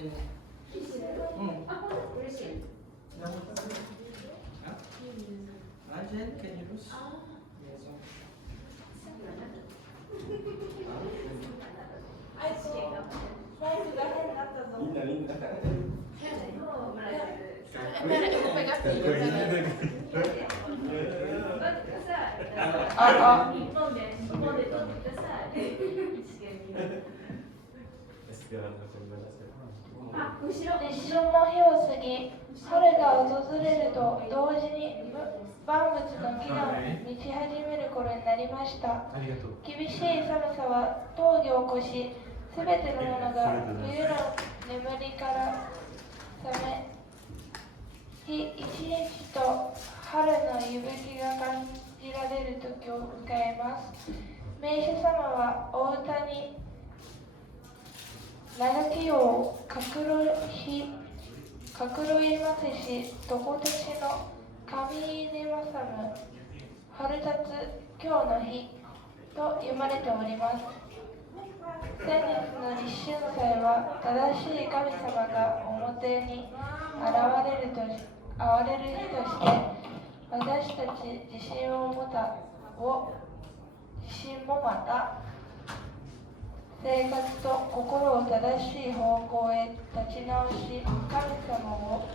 嬉しい。Jen, can you lose? Ah, 立春の日を過ぎ、春が訪れると同時に万物の木が満ち始める頃になりました。厳しい寒さは峠を越し、すべてのものが冬の眠りから覚め、日一日と春の息吹が感じられる時を迎えます。名主様はお歌に長きを隠れませし、床たちの神稲まさむ春立つ今日の日と読まれております。先日の立春祭は正しい神様が表に現れる日として、私たち自身もまた生活と心を正しい方向へ立ち直し、神様を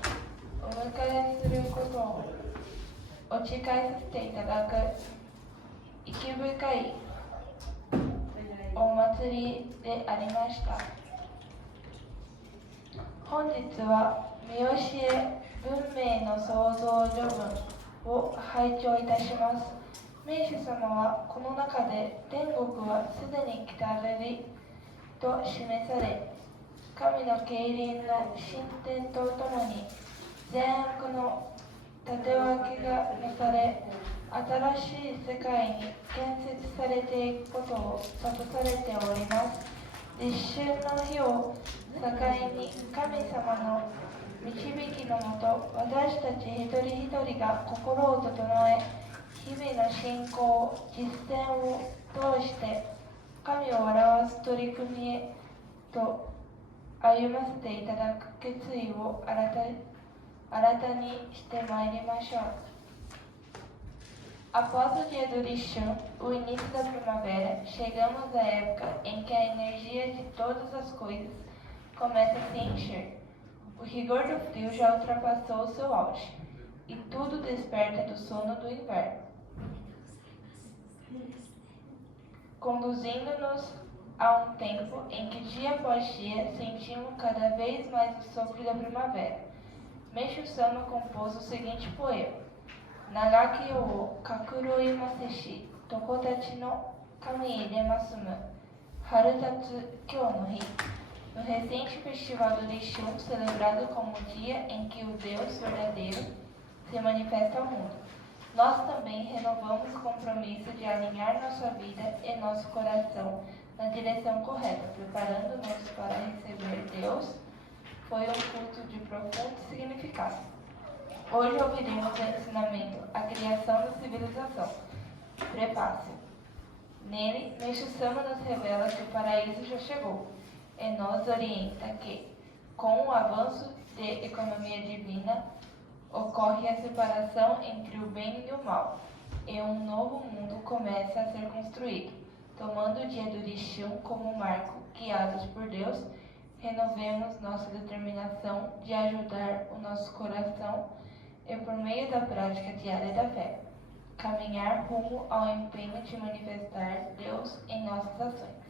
お迎えすることをお誓いさせていただく息深いお祭りでありました。本日は見教え文明の創造序文を拝聴いたします。名主様はこの中で天国はすでに来たるりと示され、神の経輪の進展とともに善悪の立分けがなされ、新しい世界に建設されていくことを諭されております。立春の日を境に神様の導きのもと、私たち一人一人が心を整え、日々の信仰、実践を通して神を表す取り組みへと歩ませていただく決意を新たにしてまいりましょう。Após o dia do lixão, o início da primavera, chegamos à época em que a energia de todas as coisas começa a se encher. O rigor do frio já ultrapassou o seu auge, e tudo desperta do sono do inverno, conduzindo-nos a um tempo em que dia após dia sentimos cada vez mais o sopro da primavera. Meishu Sama compôs o seguinte poema: Nagaki o kakuroi maseshi, tokotachi no kami ire masumu, harutatsu kyou no hi. No recente festival do Lixum, celebrado como o dia em que o Deus verdadeiro se manifesta ao mundo, nós também renovamos o compromisso de alinhar nossa vida e nosso coração na direção correta, preparando-nos para receber Deus. Foi um culto de profundo significado. Hoje ouviremos o ensinamento, a criação da civilização. Prepare-se. Nele, Meishu Sama nos revela que o paraíso já chegou e nos orienta que, com o avanço de economia divina, ocorre a separação entre o bem e o mal, e um novo mundo começa a ser construído. Tomando o dia do Lixum como marco, guiados por Deus, renovemos nossa determinação de ajudar o nosso coração e, por meio da prática diária da fé, caminhar rumo ao empenho de manifestar Deus em nossas ações.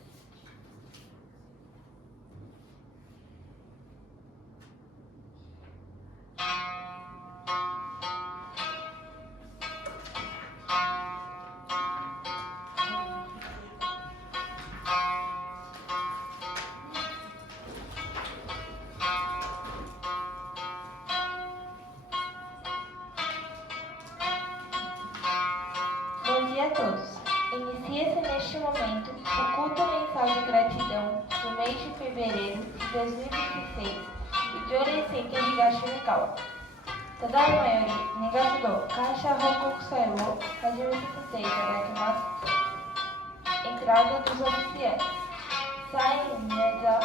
Bom dia a todos. Inicia-se neste momento o culto mensal de gratidão do mês de fevereiro de 2026 do Joren Seiten Higashi Mikawa. Tadaima yori Nigatsu do Kansha Hokokusai wo hajimeteいただきます。Entrada dos oficiantes. Saem mesa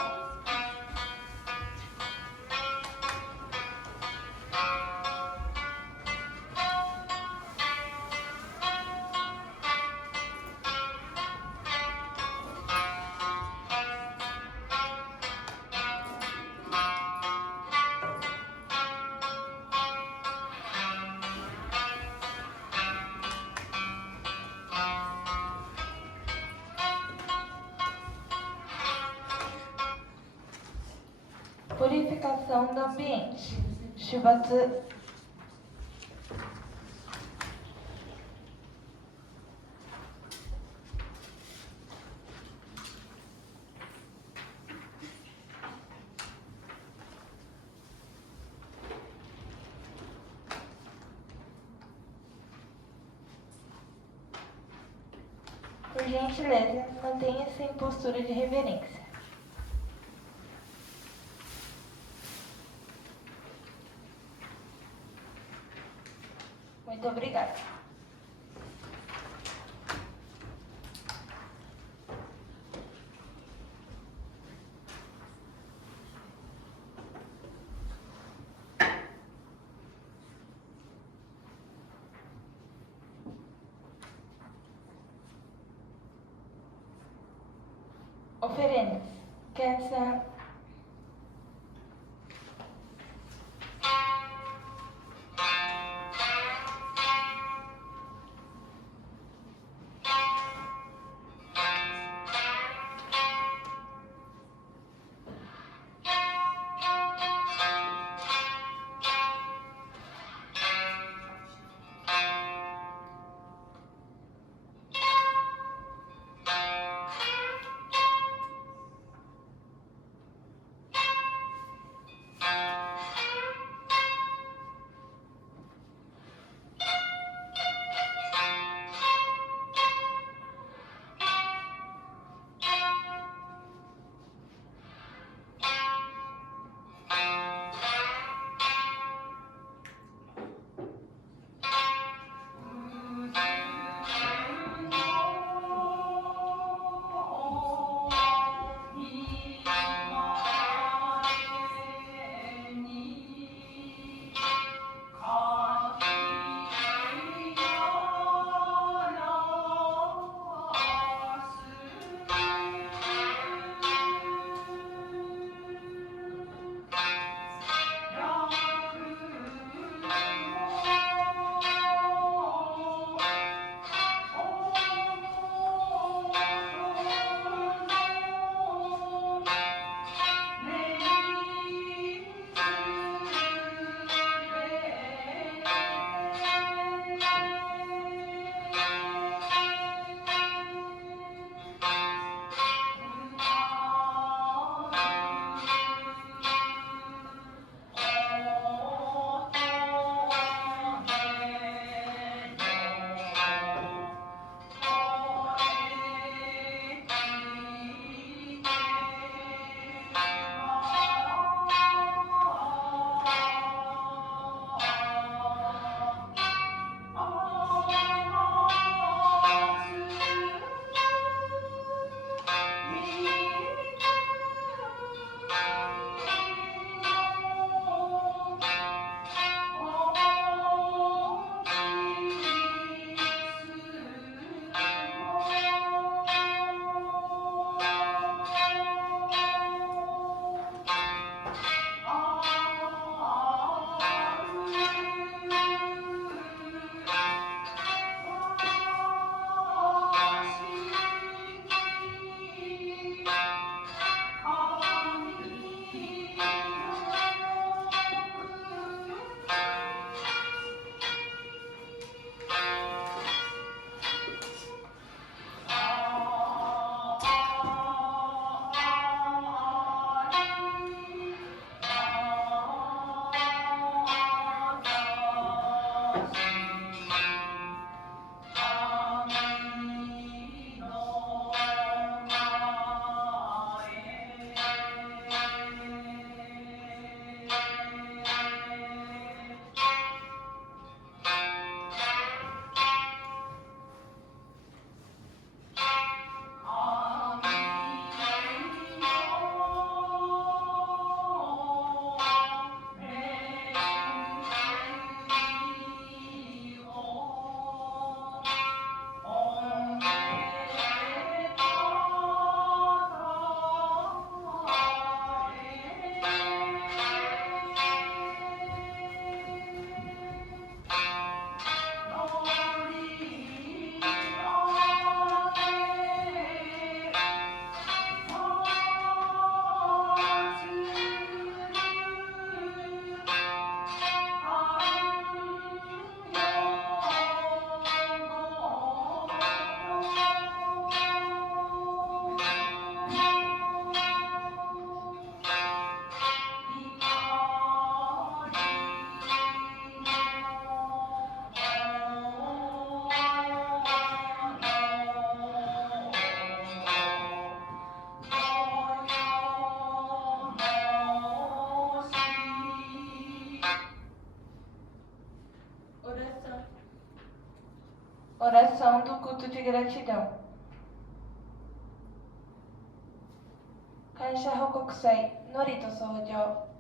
Purificação do ambiente. Shibatsu. Por gentileza, mantenha-se em postura de reverência. Muito obrigada. Oferendas. Ken-san. Oração do culto de gratidão. Kansha Hokokusai, Norito Sojo.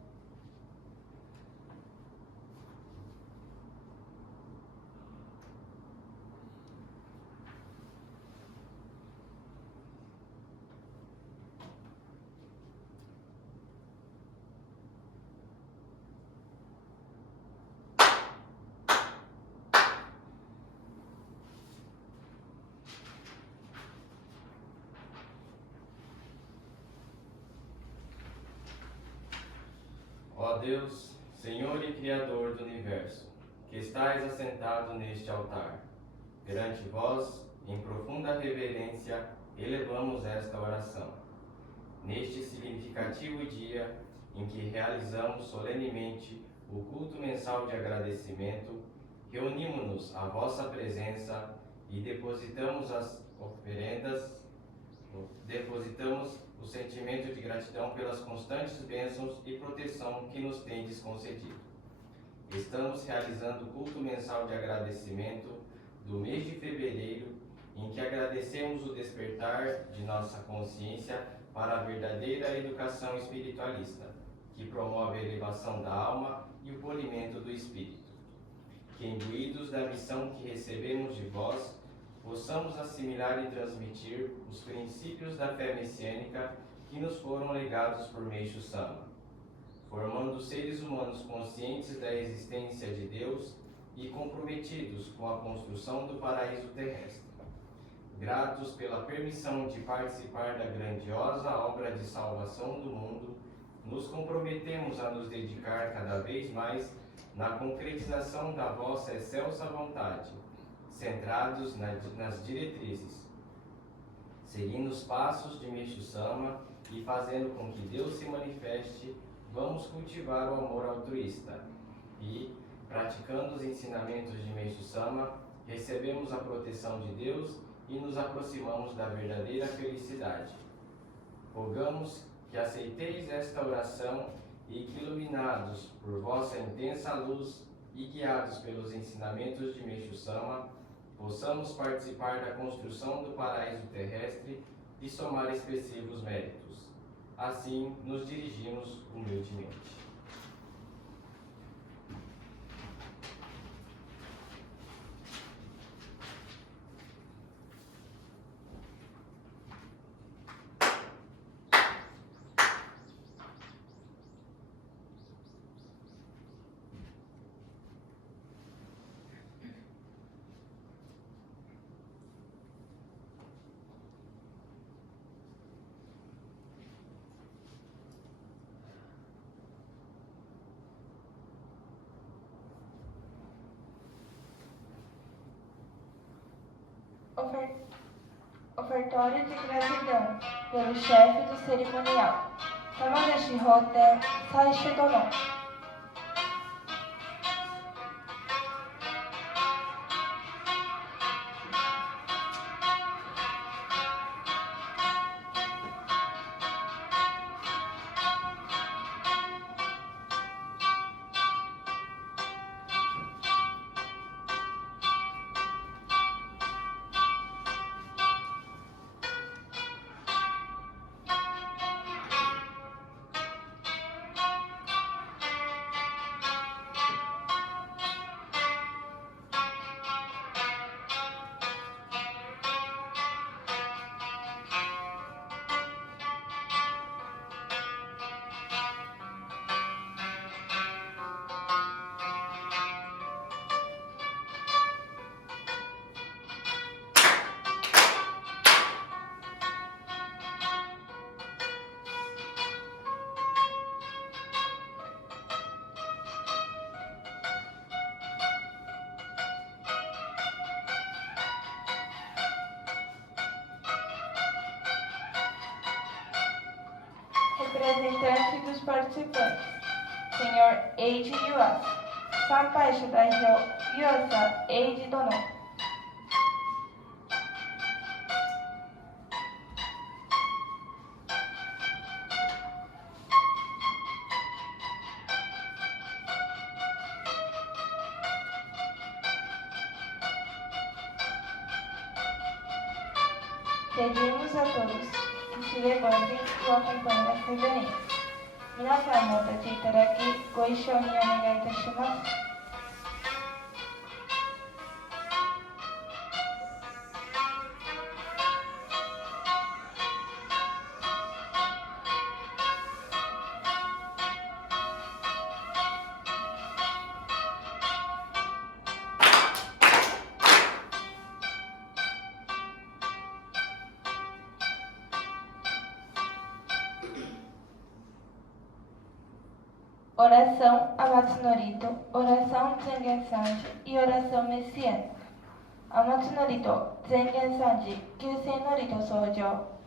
Ó Deus, Senhor e Criador do Universo, que estais assentado neste altar, perante vós, em profunda reverência, elevamos esta oração. Neste significativo dia em que realizamos solenemente o culto mensal de agradecimento, reunimos-nos à vossa presença e depositamos as oferendas, depositamos o sentimento de gratidão pelas constantes bênçãos e proteção que nos tendes concedido. Estamos realizando o culto mensal de agradecimento do mês de fevereiro, em que agradecemos o despertar de nossa consciência para a verdadeira educação espiritualista, que promove a elevação da alma e o polimento do espírito. Que, imbuídos da missão que recebemos de vós, possamos assimilar e transmitir os princípios da fé messiânica que nos foram legados por Meixo Sama, formando seres humanos conscientes da existência de Deus e comprometidos com a construção do paraíso terrestre. Gratos pela permissão de participar da grandiosa obra de salvação do mundo, nos comprometemos a nos dedicar cada vez mais na concretização da vossa excelsa vontade, centrados nas diretrizes, seguindo os passos de Meixo Sama e fazendo com que Deus se manifeste, vamos cultivar o amor altruísta e, praticando os ensinamentos de Meixo Sama, recebemos a proteção de Deus e nos aproximamos da verdadeira felicidade. Rogamos que aceiteis esta oração e que, iluminados por vossa intensa luz e guiados pelos ensinamentos de Meixo Sama, possamos participar da construção do paraíso terrestre e somar expressivos méritos. Assim, nos dirigimos humildemente. Ofertório de gratidão pelo chefe do cerimonial. Tamagashi Hotel Saishidono. Representante dos participantes, Sr. Eiji Yuasa. Sanpai Shudaiyo Yuasa Eiji Dono. Pedimos a todos que se levantem e o acompanhem nessa reverência. 皆さんもお立ちいただき、ご一緒にお願いいたします。Oração a Matsunorito, oração Zengen Sanji e oração messiânica. A Matsunorito, Zengen Sanji, Kyusei Norito Soujou.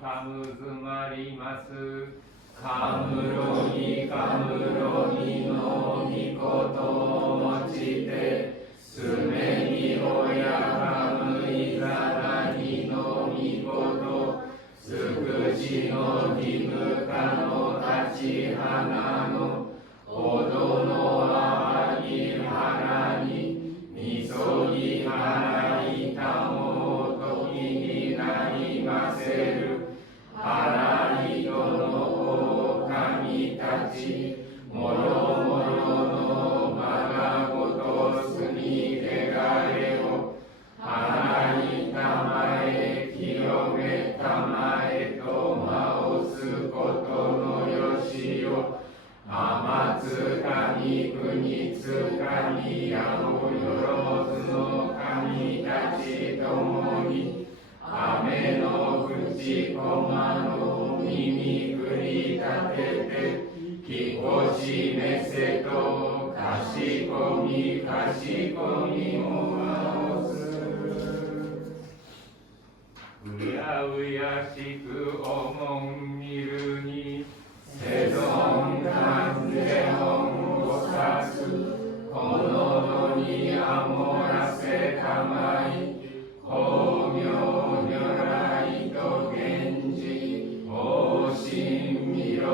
かむずまります。かむろにかむろにのみことをもちて、すめにおやかむいざらにのみこと、すくしのひぶかの立ち花の、おどのあわぎはらに、みそぎはらいたもときになりませる。あらりとの狼たち、もろもろのまがごとすみけがれを、あらりたまえ清めたまえとまおすことのよしよ。あまつかみくにつかみやおよろずの神たちともに、雨の口駒の耳くり立てて、きこしめせとかしこみかしこみもまおす。うやうやしくおもんみるに、せぞんかんでもんをさす。こののにあもらせたまい、光明如来と源氏、往診弥勒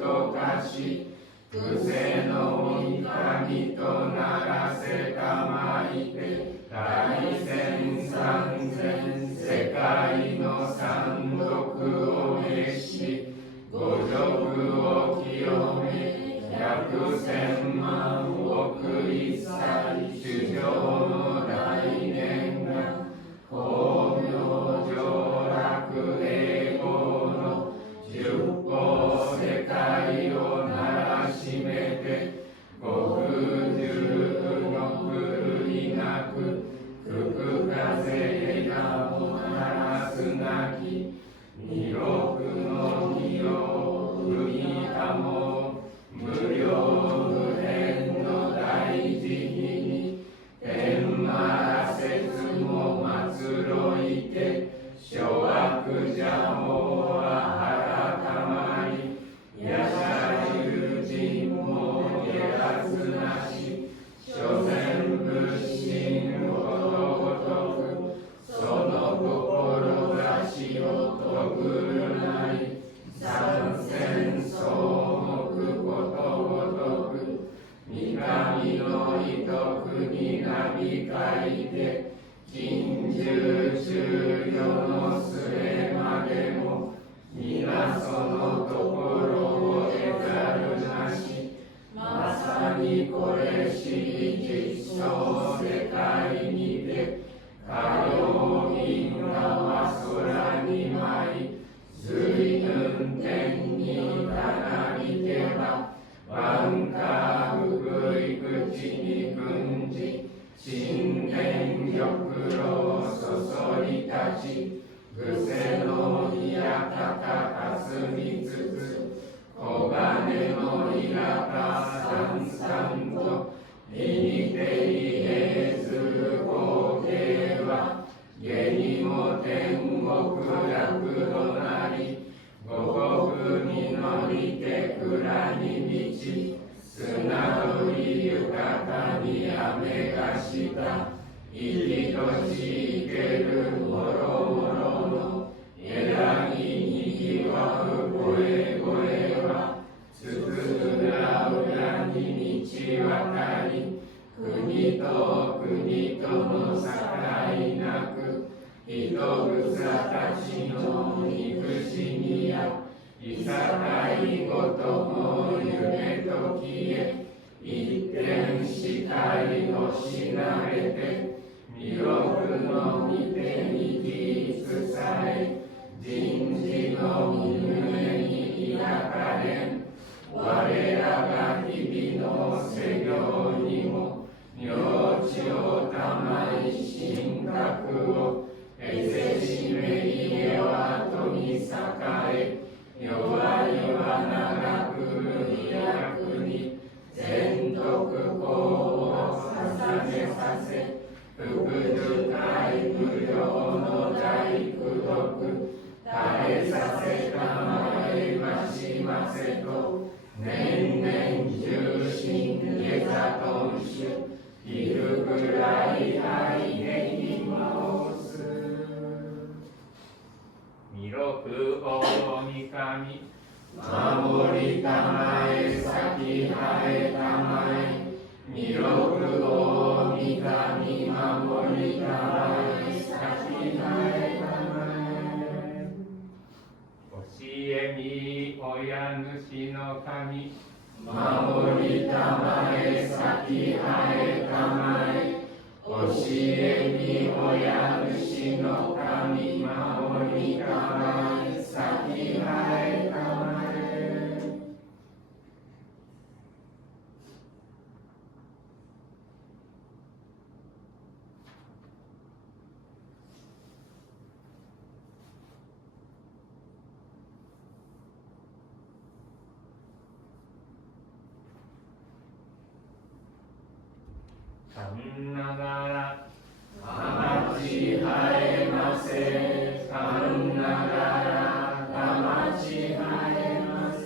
とかし、癖の御神とならせたまいて、大千三千世界の三毒を滅し、五辱を清め、百千万億一切主上の大念が、光明上楽英語の十方世界をならしめて、ご不十の狂いなく、吹く風がもならすなき、弥勒の身を不義かも、無量無辺の大慈悲に、天満説も末ろいて、諸悪者もあはらたまり、やしゃ友人もげらずなし、所詮仏心ことごとく、その志をとぐるなり、三千草木ことごとく、三上の意徳になびかいて、近十中世の末までも、皆そのところを得ざるなし、まさにこれしり実証世界にて、かよう銀河は空に舞い、随分天にたなびけば、万家福い口に訓じ、神殿玉露そそり立ち、癖の宮たかかすみつつ、黄金のいらかさんさんと、いにていへず光景は、下にも天国楽となり、五国に乗りて蔵に道、砂降り豊かに雨がした生きとし生けるもろもろの枝木にぎわう声はつくづら裏に道渡り国と国との境なく人草たちの憎しみやいさかいごとも夢と消え一点光をしなべて弥勒の御手に気つさえ人事の胸に抱かれん我らが日々の世行にも領地をたまい神格をえせしめ家は後に栄え弱いは長く無役に全徳公を重ねさせ福深い無料の大功徳垂れさせたまえましませと年々重心下座とんしゅ昼くらい愛ねぎ申す弥勒大神守りたまえ先生えたまえ弥勒大神守りたまえ先生えたまえ教えみ親主の神守りたまえ先生えたまえ教えみ親主の神守りたまえ先生えたまえかんながらたまちはえませかんながらたまちはえませ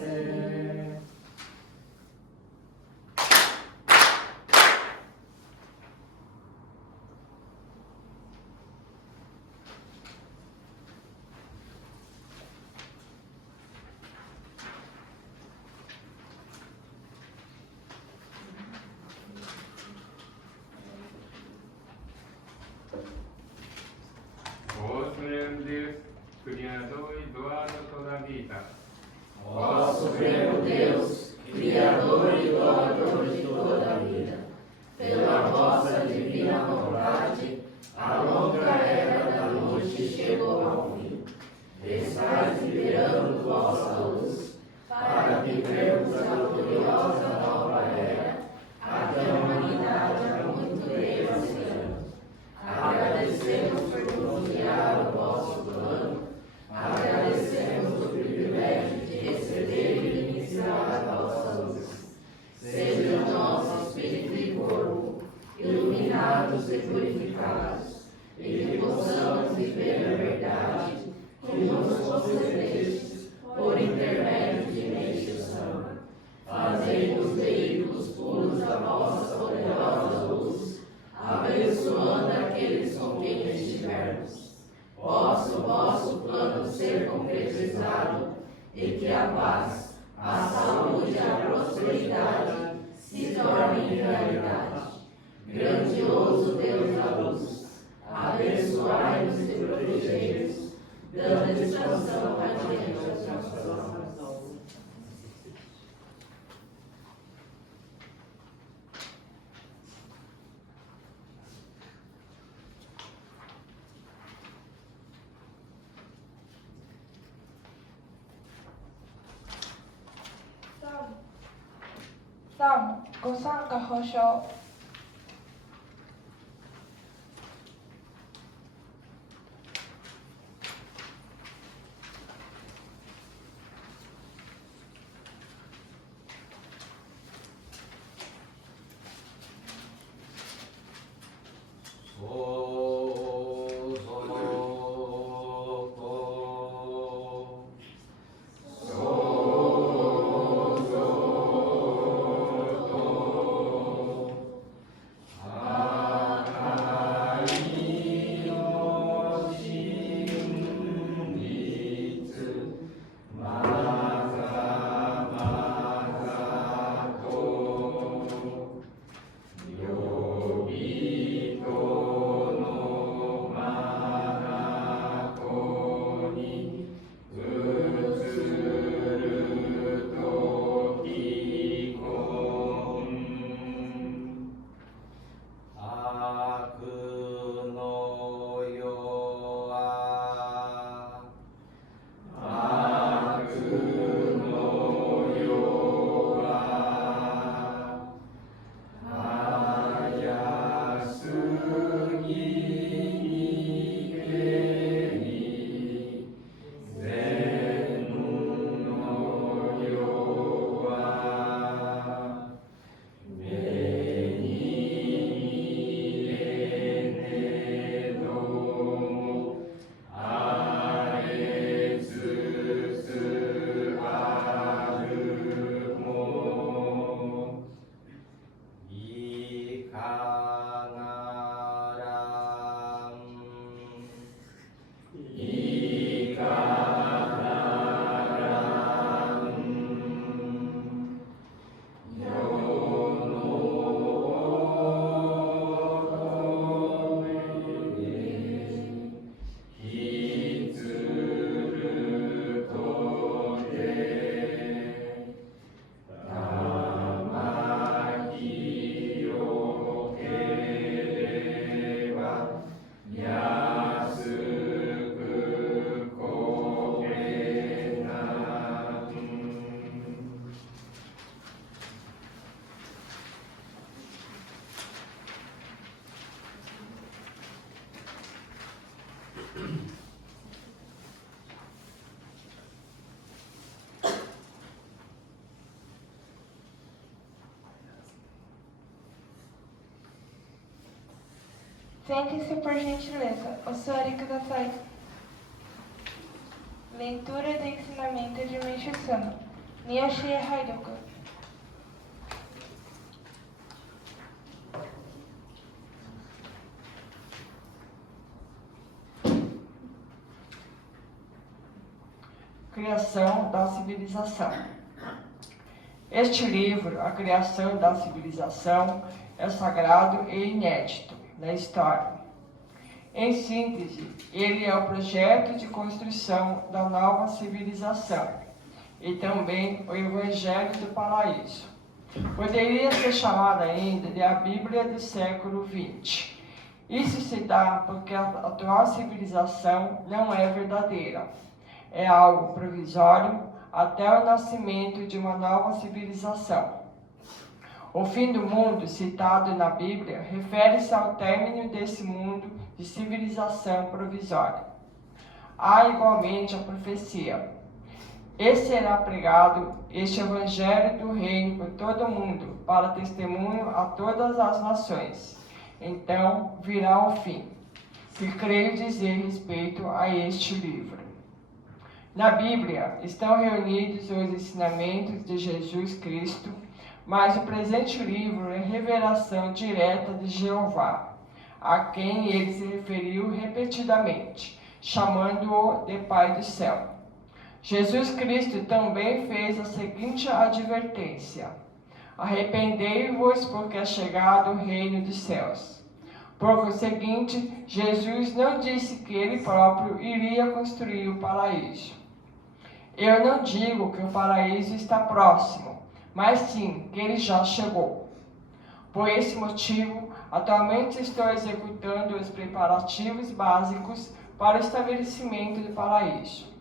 Osmem Deus, Criador e doador toda a vida. Ó Supremo Deus, Criador e doador de toda a vida, pela vossa divina vontade, a longa era da noite chegou ao fim. Estais liberando vossa luz, para vivermos a gloriosa nova era, a que a humanidade há muito tempo ansiando. Agradecemos por confiar o vosso plano, agradecemos o privilégio de receber e iniciar a vossa luz. Seja o nosso espírito e corpo iluminados e purificados, e que possamos viver a verdade que nos concedestes por intermédio de Meixo Sama. Fazei-nos veículos puros da vossa poderosa luz, abençoando aqueles com quem estivermos. Possa o vosso plano ser concretizado e que a paz, a saúde e a prosperidade se tornem realidade. Grandioso Deus da luz, abençoai-nos e protegei-nos, dando expansão radiante às nossas almas. Salmo ご参加保証「Sentem-se por gentileza. O senhor Ikudasai. Leitura do ensinamento de Meishu Sama. Miyoshi Haidoku. Criação da civilização. Este livro, A Criação da Civilização, é sagrado e inédito na história. Em síntese, ele é o projeto de construção da nova civilização e também o Evangelho do Paraíso. Poderia ser chamada ainda de a Bíblia do século XX. Isso se dá porque a atual civilização não é verdadeira. É algo provisório até o nascimento de uma nova civilização. O fim do mundo, citado na Bíblia, refere-se ao término desse mundo de civilização provisória. Há igualmente a profecia: e será pregado este Evangelho do Reino por todo o mundo, para testemunho a todas as nações. Então virá o fim, que creio dizer respeito a este livro. Na Bíblia estão reunidos os ensinamentos de Jesus Cristo, mas o presente livro é revelação direta de Jeová, a quem ele se referiu repetidamente, chamando-o de Pai do céu. Jesus Cristo também fez a seguinte advertência: arrependei-vos, porque é chegado o reino dos céus. Por conseguinte, Jesus não disse que ele próprio iria construir o paraíso. Eu não digo que o paraíso está próximo, mas sim que ele já chegou. Por esse motivo, atualmente estou executando os preparativos básicos para o estabelecimento do paraíso.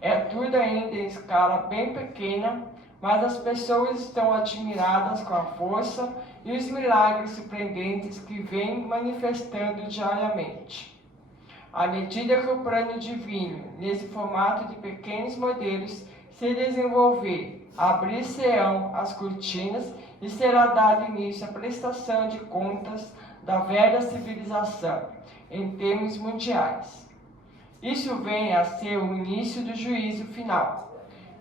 É tudo ainda em escala bem pequena, mas as pessoas estão admiradas com a força e os milagres surpreendentes que vêm manifestando diariamente. À medida que o plano divino, nesse formato de pequenos modelos, se desenvolver, abrir-se-ão as cortinas e será dado início à prestação de contas da velha civilização, em termos mundiais. Isso vem a ser o início do juízo final.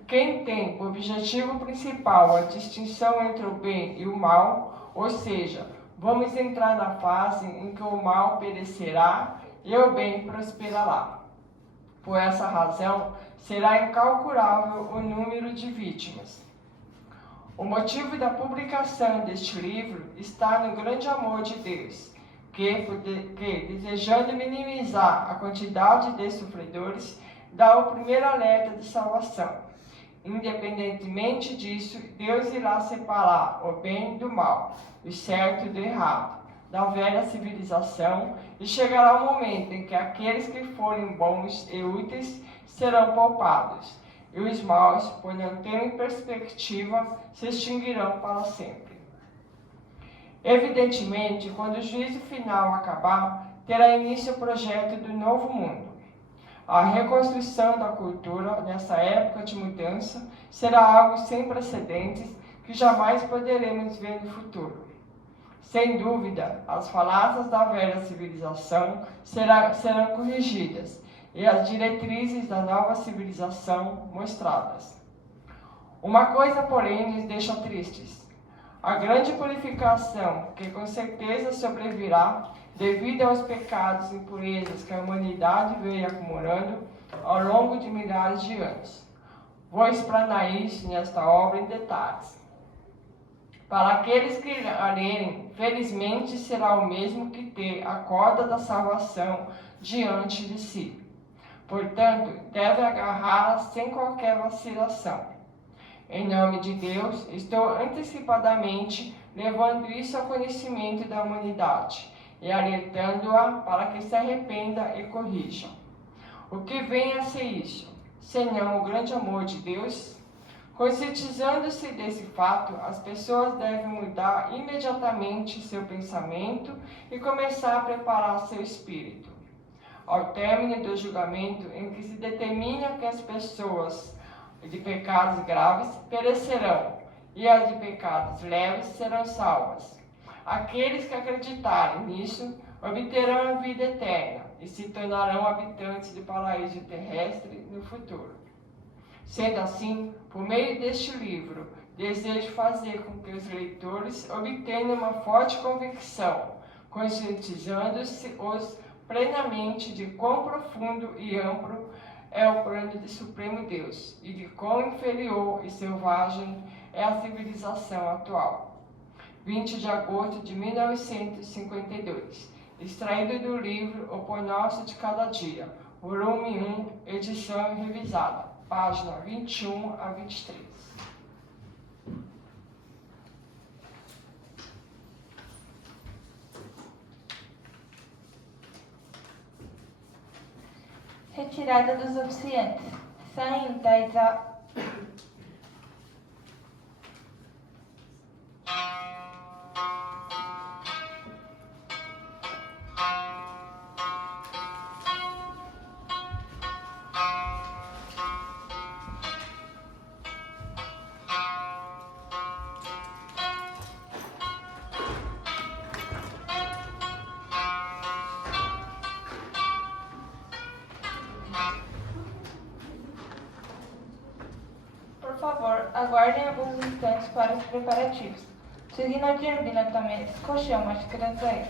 Quem tem por objetivo principal a distinção entre o bem e o mal, ou seja, vamos entrar na fase em que o mal perecerá e o bem prosperará. Por essa razão, será incalculável o número de vítimas. O motivo da publicação deste livro está no grande amor de Deus, que desejando minimizar a quantidade de sofredores, dá o primeiro alerta de salvação. Independentemente disso, Deus irá separar o bem do mal, o certo do errado, da velha civilização, e chegará o momento em que aqueles que forem bons e úteis serão poupados, e os maus, por não terem perspectiva, se extinguirão para sempre. Evidentemente, quando o juízo final acabar, terá início o projeto do novo mundo. A reconstrução da cultura nessa época de mudança será algo sem precedentes que jamais poderemos ver no futuro. Sem dúvida, as falácias da velha civilização serão corrigidas e as diretrizes da nova civilização mostradas. Uma coisa, porém, nos deixa tristes: a grande purificação que com certeza sobrevirá devido aos pecados e impurezas que a humanidade veio acumulando ao longo de milhares de anos. Vou explanar isso nesta obra em detalhes. Para aqueles que a lerem, felizmente será o mesmo que ter a corda da salvação diante de si. Portanto, deve agarrá-la sem qualquer vacilação. Em nome de Deus, estou antecipadamente levando isso ao conhecimento da humanidade e alertando-a para que se arrependa e corrija. O que vem a ser isso, senão o grande amor de Deus? Conscientizando-se desse fato, as pessoas devem mudar imediatamente seu pensamento e começar a preparar seu espírito. Ao término do julgamento, em que se determina que as pessoas de pecados graves perecerão e as de pecados leves serão salvas. Aqueles que acreditarem nisso obterão a vida eterna e se tornarão habitantes do paraíso terrestre no futuro. Sendo assim, por meio deste livro, desejo fazer com que os leitores obtenham uma forte convicção, conscientizando-os plenamente de quão profundo e amplo é o plano do Supremo Deus e de quão inferior e selvagem é a civilização atual. 20 de agosto de 1952. Extraído do livro O Pão Nosso de Cada Dia, volume 1, edição revisada, página 21 a 23. Retirada dos oficiantes. Saem das Por favor, aguardem alguns instantes para os preparativos.次の準備のため少しお待ちください。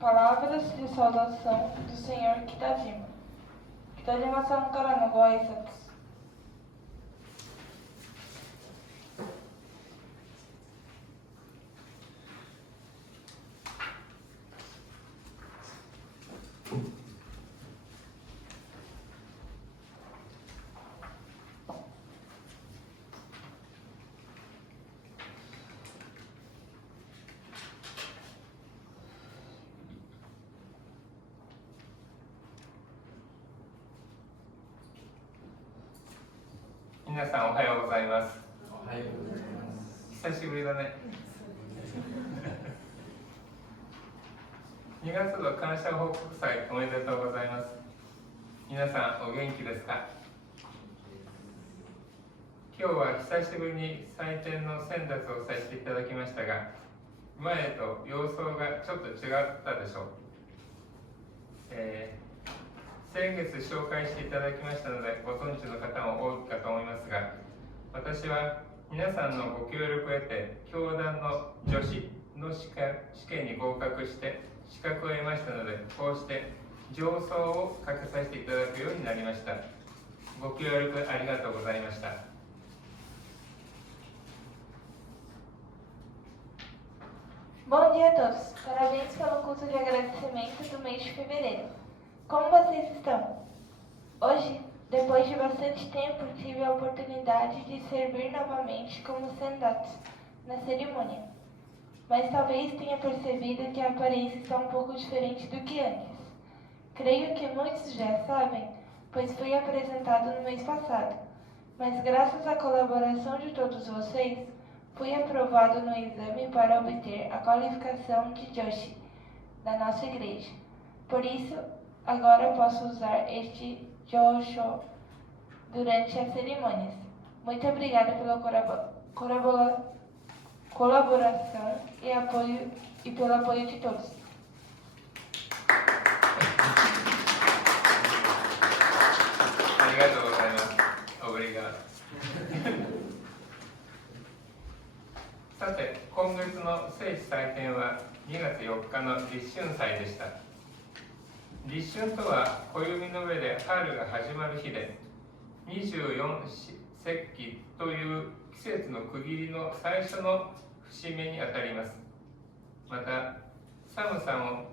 Palavras de saudação do Senhor Kitajima. Kitajima-sanからのご挨拶。皆さんおはようございます。久しぶりだね。2月の感謝報告祭おめでとうございます。皆さんお元気ですか？今日は久しぶりに祭典の先達をさせていただきましたが、前と様相がちょっと違ったでしょう。先月紹介していただきましたのでご存知の方も多いかと思いますが、私は皆さんのご協力を得て教団の助手の試験に合格して資格を得ましたので、こうして上奏をかけさせていただくようになりました。ご協力ありがとうございました。Bom dia a todos. Parabéns pelo curso de agradecimento do mês de fevereiro. Como vocês estão? Hoje, depois de bastante tempo, tive a oportunidade de servir novamente como sendatsu na cerimônia. Mas talvez tenha percebido que a aparência está um pouco diferente do que antes. Creio que muitos já sabem, pois fui apresentado no mês passado. Mas graças à colaboração de todos vocês, fui aprovado no exame para obter a qualificação de Joshi da nossa igreja. Por isso, agora posso usar este Josho durante as cerimônias. Muito obrigada pela colaboração e pelo apoio de todos. ありがとうございます。オブリガード。さて、今月の聖地祭典は2月4日の立春祭でした。立春とは暦の上で春が始まる日で、24節気という季節の区切りの最初の節目にあたります。また、寒さも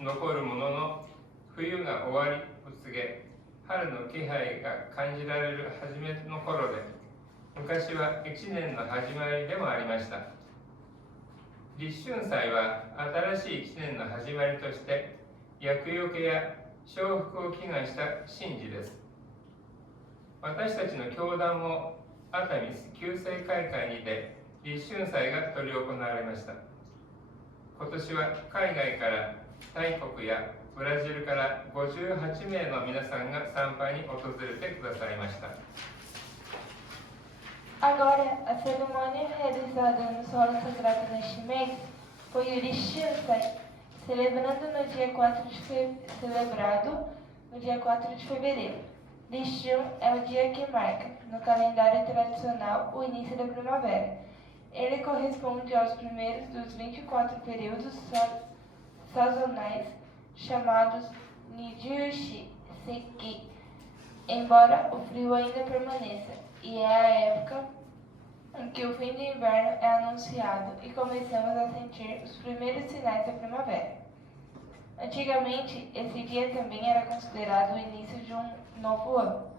残るものの、冬が終わりを告げ、春の気配が感じられる初めの頃で、昔は1年の始まりでもありました。立春祭は新しい1年の始まりとして厄除けや承福を祈願した神事です。私たちの教団も熱海旧世会館にて立春祭が執り行われました。今年は海外からタイ国やブラジルから58名の皆さんが参拝に訪れてくださいました。Agora, a cerimônia realizada no solo sagrado neste mês foi o Rishinsai, celebrado no dia 4 de fevereiro. Rishun é o dia que marca, no calendário tradicional, o início da primavera. Ele corresponde aos primeiros dos 24 períodos sazonais, chamados Nijiushi Seki, embora o frio ainda permaneça, e é a época em que o fim do inverno é anunciado e começamos a sentir os primeiros sinais da primavera. Antigamente, esse dia também era considerado o início de um novo ano.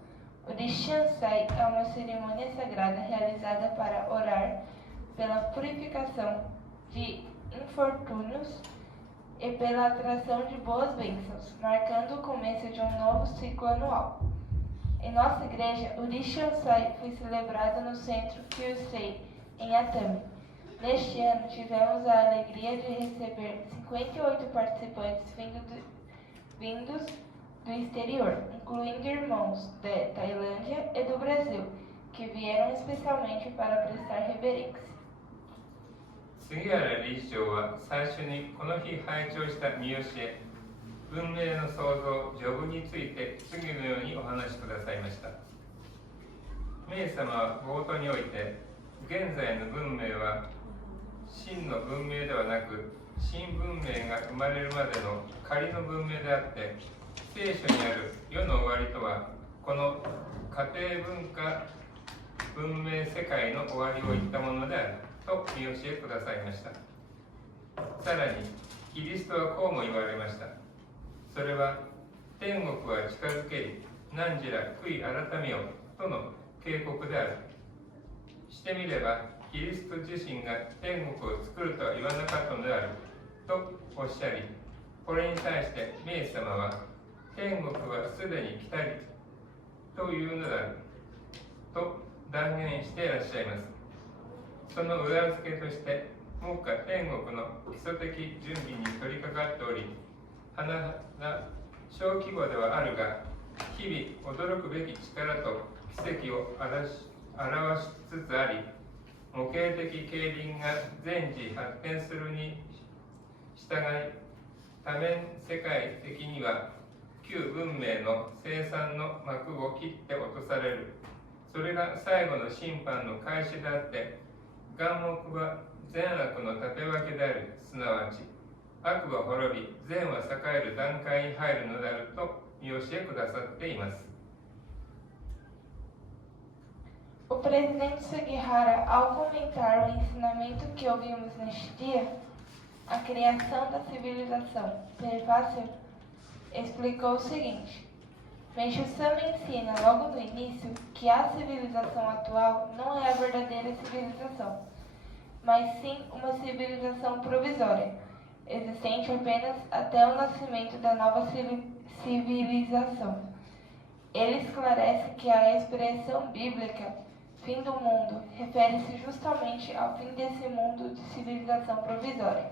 O Rishinsai é uma cerimônia sagrada realizada para orar pela purificação de infortúnios e pela atração de boas bênçãos, marcando o começo de um novo ciclo anual. Em nossa igreja, o Rishinsai foi celebrado no centro Kyusei, em Atami. Neste ano, tivemos a alegria de receber 58 participantes vindos do exterior, incluindo irmãos da Tailândia e do Brasil, que vieram especialmente para prestar reverência. 杉原理事長は最初にこの日拝聴した見教え、文明の創造、ジョブについて次のようにお話しくださいました。名様は冒頭において、現在の文明は真の文明ではなく、新文明が生まれるまでの仮の文明であって、聖書にある世の終わりとは、この家庭文化文明世界の終わりを言ったものであると見教えくださいました。さらに、キリストはこうも言われました。それは、天国は近づけり、何時ら悔い改めよとの警告である。してみれば、キリスト自身が天国を作るとは言わなかったのであるとおっしゃり、これに対して名様は、天国はすでに来たりというのであると断言していらっしゃいます。その裏付けとして、目下天国の基礎的準備に取り掛かっており、小規模ではあるが、日々驚くべき力と奇跡を表しつつあり、模型的競輪が全時発展するに従い、多面世界的には旧文明の生産の幕を切って落とされる。それが最後の審判の開始であって、眼目は善悪の立て分けである、すなわち悪は滅び、善は栄える段階に入るのであると見教えくださっています。O presidente Sugihara, ao comentar o ensinamento que ouvimos neste dia, a criação da civilização Pervácio, explicou o seguinte: Meishu Sama ensina logo no início que a civilização atual não é a verdadeira civilização, mas sim uma civilização provisória, existente apenas até o nascimento da nova civilização. Ele esclarece que a expressão bíblica fim do mundo refere-se justamente ao fim desse mundo de civilização provisória.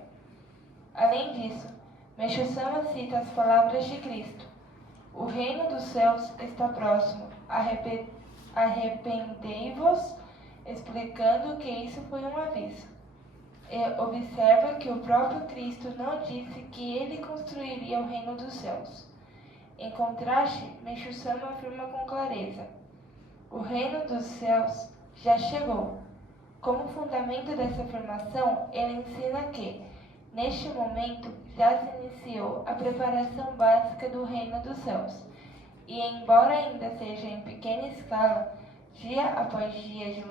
Além disso, Meishu Sama cita as palavras de Cristo: o reino dos céus está próximo, arrependei-vos, explicando que isso foi um aviso. E observa que o próprio Cristo não disse que ele construiria o reino dos céus. Em contraste, Meishu Sama afirma com clareza: o reino dos céus já chegou. Como fundamento dessa afirmação, ele ensina que, neste momento, já se iniciou a preparação básica do reino dos céus, e embora ainda seja em pequena escala, dia após dia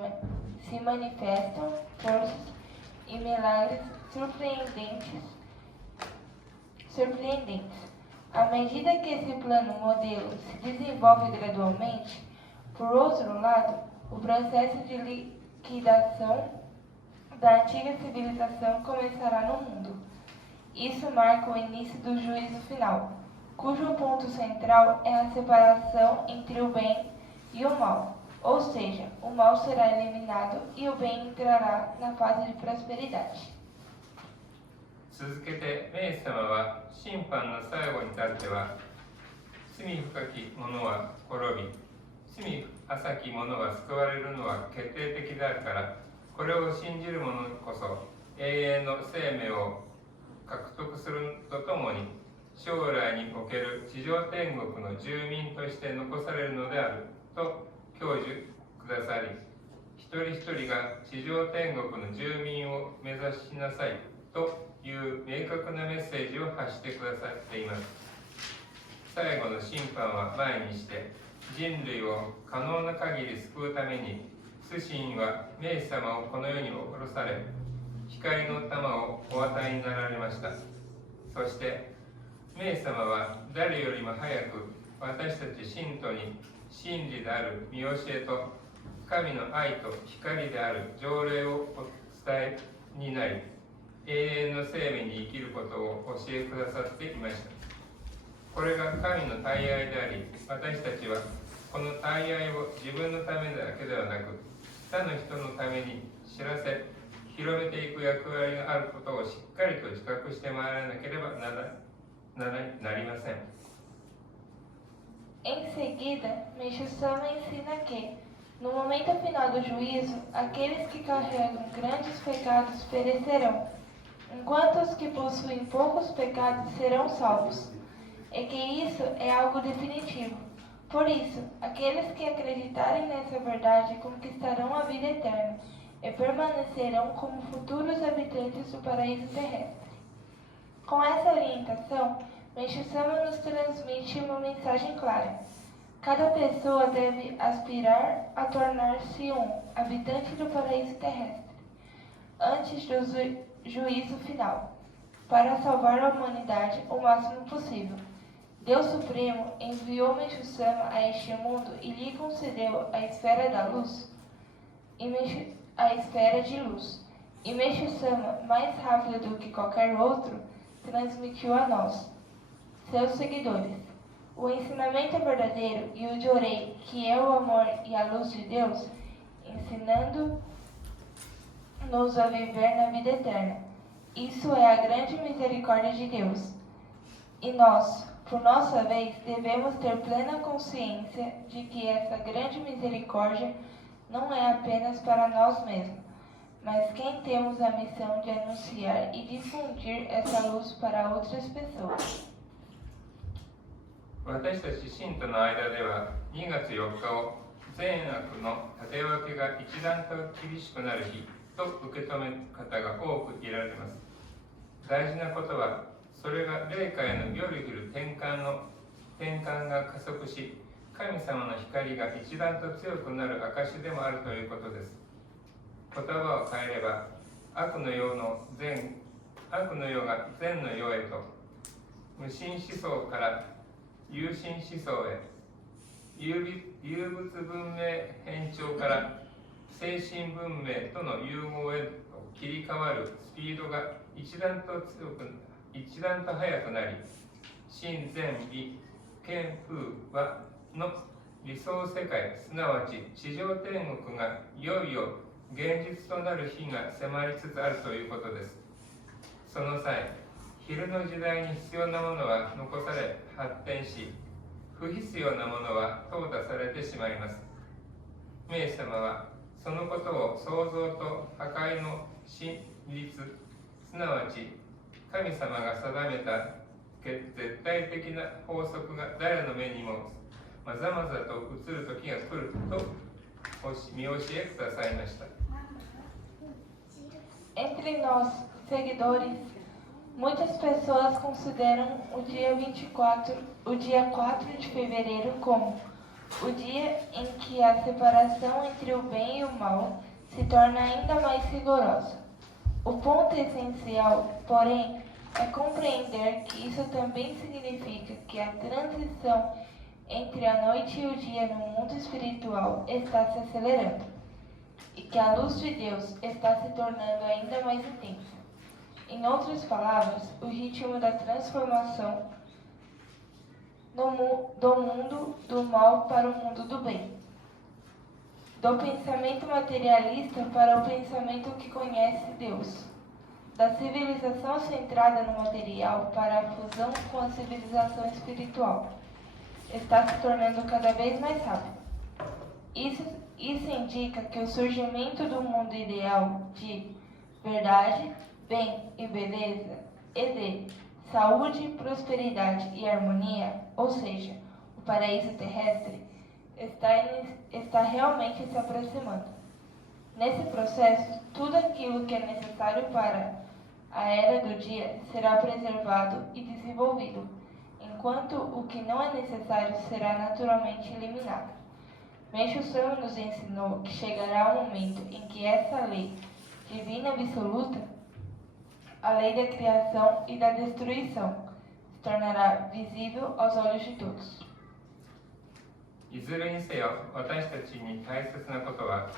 se manifestam forças e milagres surpreendentes. À medida que esse plano modelo se desenvolve gradualmente, por outro lado, o processo de liquidação da antiga civilização começará no mundo. Isso marca o início do juízo final, cujo ponto central é a separação entre o bem e o mal, ou seja, o mal será eliminado e o bem entrará na fase de prosperidade. 続けてメイ様は審判の最後に立っては、罪深き者は滅び、罪浅き者は救われるのは決定的であるから、これを信じる者こそ永遠の生命を獲得するとともに、将来における地上天国の住民として残されるのであると教授くださり、一人一人が地上天国の住民を目指しなさいという明確なメッセージを発してくださっています。最後の審判は前にして、人類を可能な限り救うために、主神はメイ様をこの世に降ろされ、光の玉をお与えになられました。そしてメイ様は誰よりも早く私たち信徒に真理である見教えと神の愛と光である条例をお伝えになり、永遠の生命に生きることを教えくださっていました。これが神の大愛であり、私たちはこの大愛を自分のためだけではなく、他の人のために知らせ、広めていく役割があることをしっかりと自覚してまいらなければなりません。Em seguida, Meixo Sama ensina que, no momento final do juízo, aqueles que carregam grandes pecados perecerão, enquanto os que possuem poucos pecados serão salvos. E que isso é algo definitivo. Por isso, aqueles que acreditarem nessa verdade conquistarão a vida eterna e permanecerão como futuros habitantes do paraíso terrestre. Com essa orientação, Meixo Sama nos transmite uma mensagem clara. Cada pessoa deve aspirar a tornar-se um habitante do paraíso terrestre, antes do juízo final, para salvar a humanidade o máximo possível. Deus Supremo enviou Meixo Sama a este mundo e lhe concedeu a esfera da luz, a esfera de luz. E Meixo Sama, mais rápido do que qualquer outro, transmitiu a nós, seus seguidores, o ensinamento verdadeiro e o Jorei, que é o amor e a luz de Deus, ensinando-nos a viver na vida eterna. Isso é a grande misericórdia de Deus. E nós, por nossa vez, devemos ter plena consciência de que essa grande misericórdia não é apenas para nós mesmos, mas quem temos a missão de anunciar e difundir essa luz para outras pessoas. 私たち信徒の間では、2月4日を善悪の縦分けが一段と厳しくなる日と受け止める方が多くいられます。大事なことは、それが霊界への夜昼転換が加速し、神様の光が一段と強くなる証でもあるということです。言葉を変えれば、悪の世が善の世へと、無心思想から有心思想へ、有物文明変調から精神文明との融合へと切り替わるスピードが一段と速くなり、真善美剣風和の理想世界、すなわち地上天国がいよいよ現実となる日が迫りつつあるということです。その際、昼の時代に必要なものは残され発展し、不必要なものは淘汰されてしまいます。メイ様はそのことを創造と破壊の真律、すなわち神様が定めた絶対的な法則が誰の目にもまざまざと映る時が来ると見教えくださいました。Entre nós, seguidores, muitas pessoas consideram o dia 4 de fevereiro como o dia em que a separação entre o bem e o mal se torna ainda mais rigorosa. O ponto essencial, porém, é compreender que isso também significa que a transição entre a noite e o dia no mundo espiritual está se acelerando. e que a luz de Deus está se tornando ainda mais intensa. Em outras palavras, o ritmo da transformação do mundo do mal para o mundo do bem. Do pensamento materialista para o pensamento que conhece Deus. Da civilização centrada no material para a fusão com a civilização espiritual. Está se tornando cada vez mais rápido. Isso indica que o surgimento do mundo ideal de verdade, bem e beleza, e de saúde, prosperidade e harmonia, ou seja, o paraíso terrestre, está realmente se aproximando. Nesse processo, tudo aquilo que é necessário para a era do dia será preservado e desenvolvido, enquanto o que não é necessário será naturalmente eliminado. Meixo Sama nos ensinou que chegará um momento em que essa lei divina absoluta, a lei da criação e da destruição, se tornará visível aos olhos de todos. いずれにせよ、私たちに大切なことは、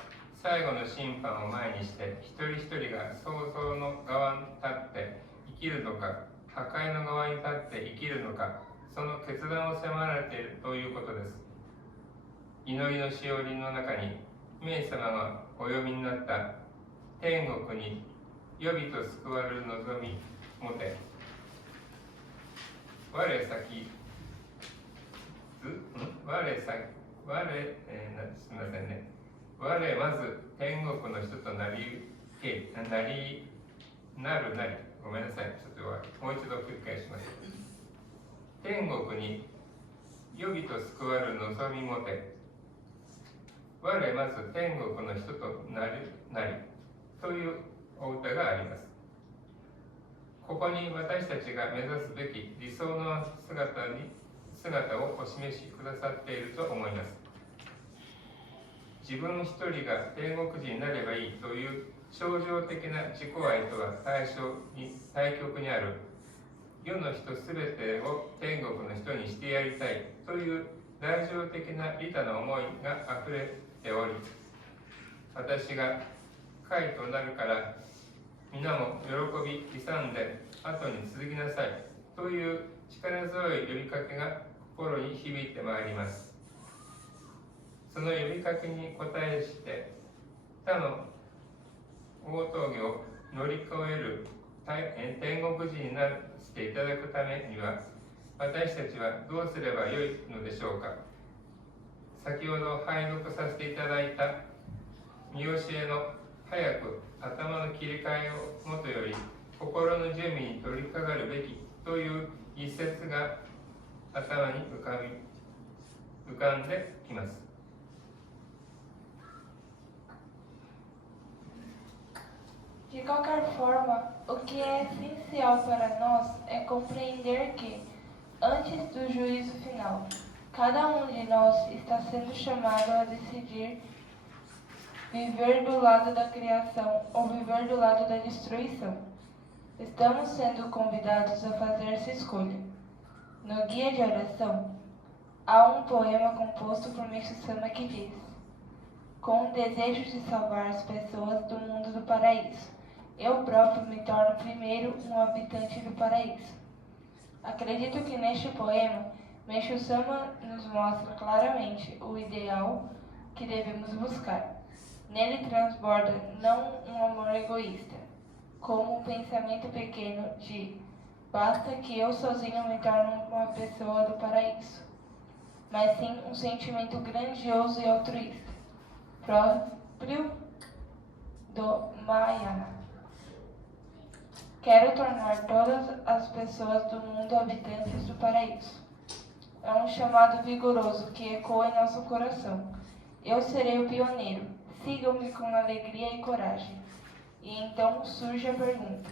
最後の審判を前にして、一人一人が創造の側に立って生きるのか、破壊の側に立って生きるのか、その決断を迫られているということです。祈りのしおりの中に、明様がお読みになった天国に予備と救われる望みもて、我まず天国の人となるなり、ごめんなさい、ちょっともう一度繰り返します。天国に予備と救われる望みもて、我まず天国の人となりというお歌があります。ここに私たちが目指すべき理想の姿をお示しくださっていると思います。自分一人が天国人になればいいという象徴的な自己愛とは対極にある、世の人すべてを天国の人にしてやりたいという大乗的な利他の思いがあふれており、私が会となるから皆も喜び勇んで後に続きなさいという力強い呼びかけが心に響いてまいります。その呼びかけに応えして他の大峠を乗り越える天国人にならせていただくためには、私たちはどうすればよいのでしょうか。先ほど拝読させていただいた見教えの早く頭の切り替えをもとより心の準備に取り掛かるべきという一節が頭に浮かんできます。De qualquer forma, o que é essencial para nós é compreender que, antes do juízo final, cada um de nós está sendo chamado a decidir viver do lado da criação ou viver do lado da destruição. Estamos sendo convidados a fazer essa escolha. No guia de oração, há um poema composto por Meixo Sama que diz: com o desejo de salvar as pessoas do mundo do paraíso, eu próprio me torno primeiro um habitante do paraíso. Acredito que neste poema, Meixo Sama nos mostra claramente o ideal que devemos buscar. Nele transborda não um amor egoísta, como o pensamento pequeno de basta que eu sozinho me torne uma pessoa do paraíso, mas sim um sentimento grandioso e altruísta, próprio do Mahayana. Quero tornar todas as pessoas do mundo habitantes do paraíso. É um chamado vigoroso que ecoa em nosso coração. Eu serei o pioneiro. Sigam-me com alegria e coragem. E então surge a pergunta: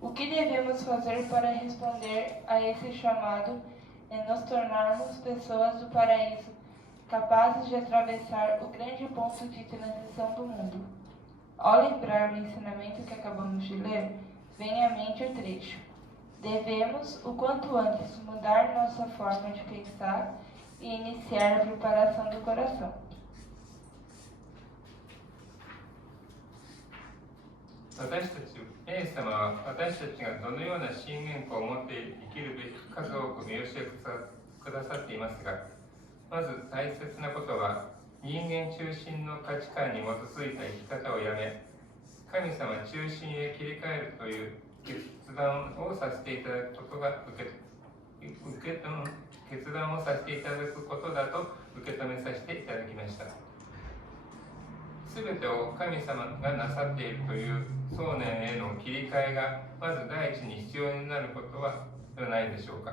o que devemos fazer para responder a esse chamado e nos tornarmos pessoas do paraíso, capazes de atravessar o grande ponto de transição do mundo? Ao lembrar o ensinamento que acabamos de ler, vem à mente o trecho: devemos, o quanto antes, mudar nossa forma de pensar e iniciar a preparação do coração. 私たち、イエス様は私たちがどのような信念を持って生きるべき数多く見教えくださっていますが、まず大切なことは、人間中心の価値観に基づいた生き方をやめ、神様中心へ切り替えるという決断をさせていただくことが決断をさせていただくことだと受け止めさせていただきました。すべてを神様がなさっているという想念への切り替えがまず第一に必要になることはではないでしょうか。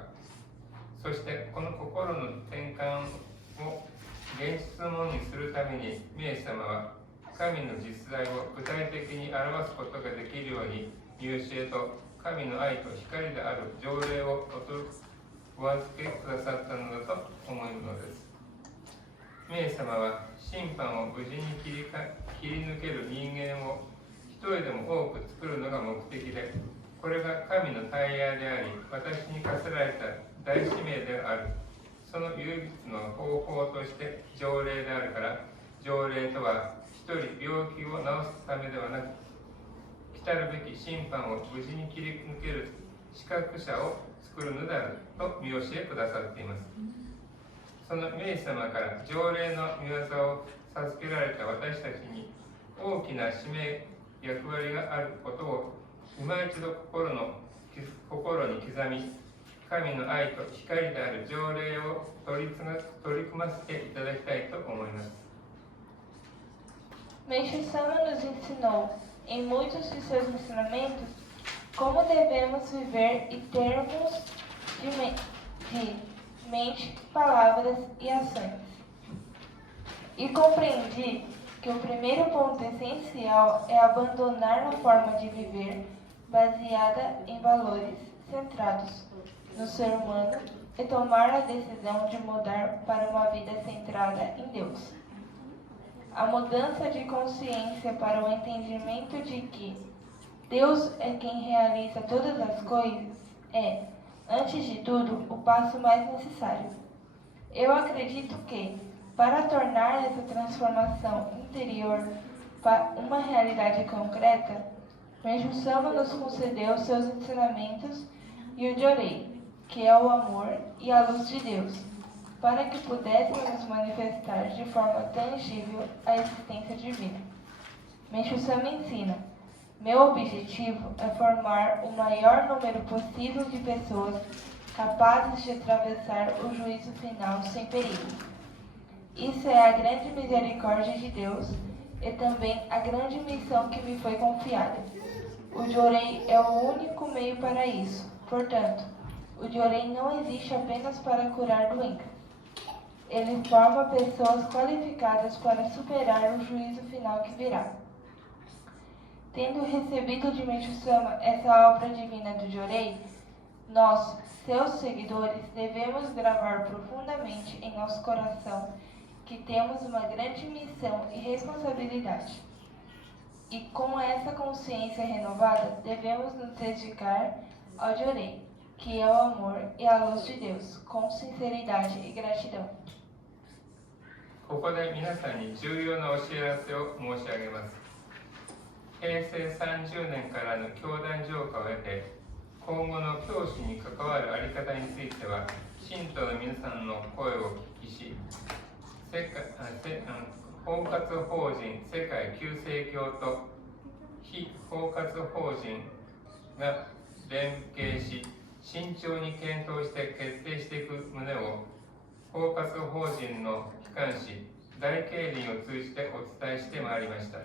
そしてこの心の転換を現実のものにするために、イエス様は神の実在を具体的に表すことができるように、見教えと神の愛と光である条例をお預けくださったのだと思うのです。イエス様は審判を無事に切り抜ける人間を一人でも多く作るのが目的で、これが神の大愛であり、私に課せられた大使命である。その唯一の方法として条例であるから、条例とは一人病気を治すためではなく、来たるべき審判を無事に切り抜ける資格者を作るのであると見教えくださっています。そのイエス様から条例の御業を授けられた私たちに大きな使命役割があることを今一度心に刻み、神の愛と光である条例を取り組ませていただきたいと思います。Meixo Sama nos ensinou, em muitos de seus ensinamentos, como devemos viver e termos de mente, palavras e ações. E compreendi que o primeiro ponto essencial é abandonar a forma de viver baseada em valores centrados no ser humano e tomar a decisão de mudar para uma vida centrada em Deus. A mudança de consciência para o entendimento de que Deus é quem realiza todas as coisas é, antes de tudo, o passo mais necessário. Eu acredito que, para tornar essa transformação interior para uma realidade concreta, Meixo Sama nos concedeu seus ensinamentos e o Jorei, que é o amor e a luz de Deus, para que pudéssemos manifestar de forma tangível a existência divina. Meixo Sama ensina: meu objetivo é formar o maior número possível de pessoas capazes de atravessar o juízo final sem perigo. Isso é a grande misericórdia de Deus e também a grande missão que me foi confiada. O Jorei é o único meio para isso. Portanto, o Jorei não existe apenas para curar doenças. Ele forma pessoas qualificadas para superar o juízo final que virá. Tendo recebido de Meixo Sama essa obra divina do Jorei, nós, seus seguidores, devemos gravar profundamente em nosso coração que temos uma grande missão e responsabilidade. E com essa consciência renovada, devemos nos dedicar ao Jorei, que é o amor e a luz de Deus, com sinceridade e gratidão. ここで皆さんに重要なお知らせを申し上げます。平成30年からの教団浄化を得て、今後の教師に関わる在り方については、信徒の皆さんの声を聞きし、包括法人世界救世教と非包括法人が連携し、慎重に検討して決定していく旨を包括法人の機関紙大経輪を通じてお伝えしてまいりました。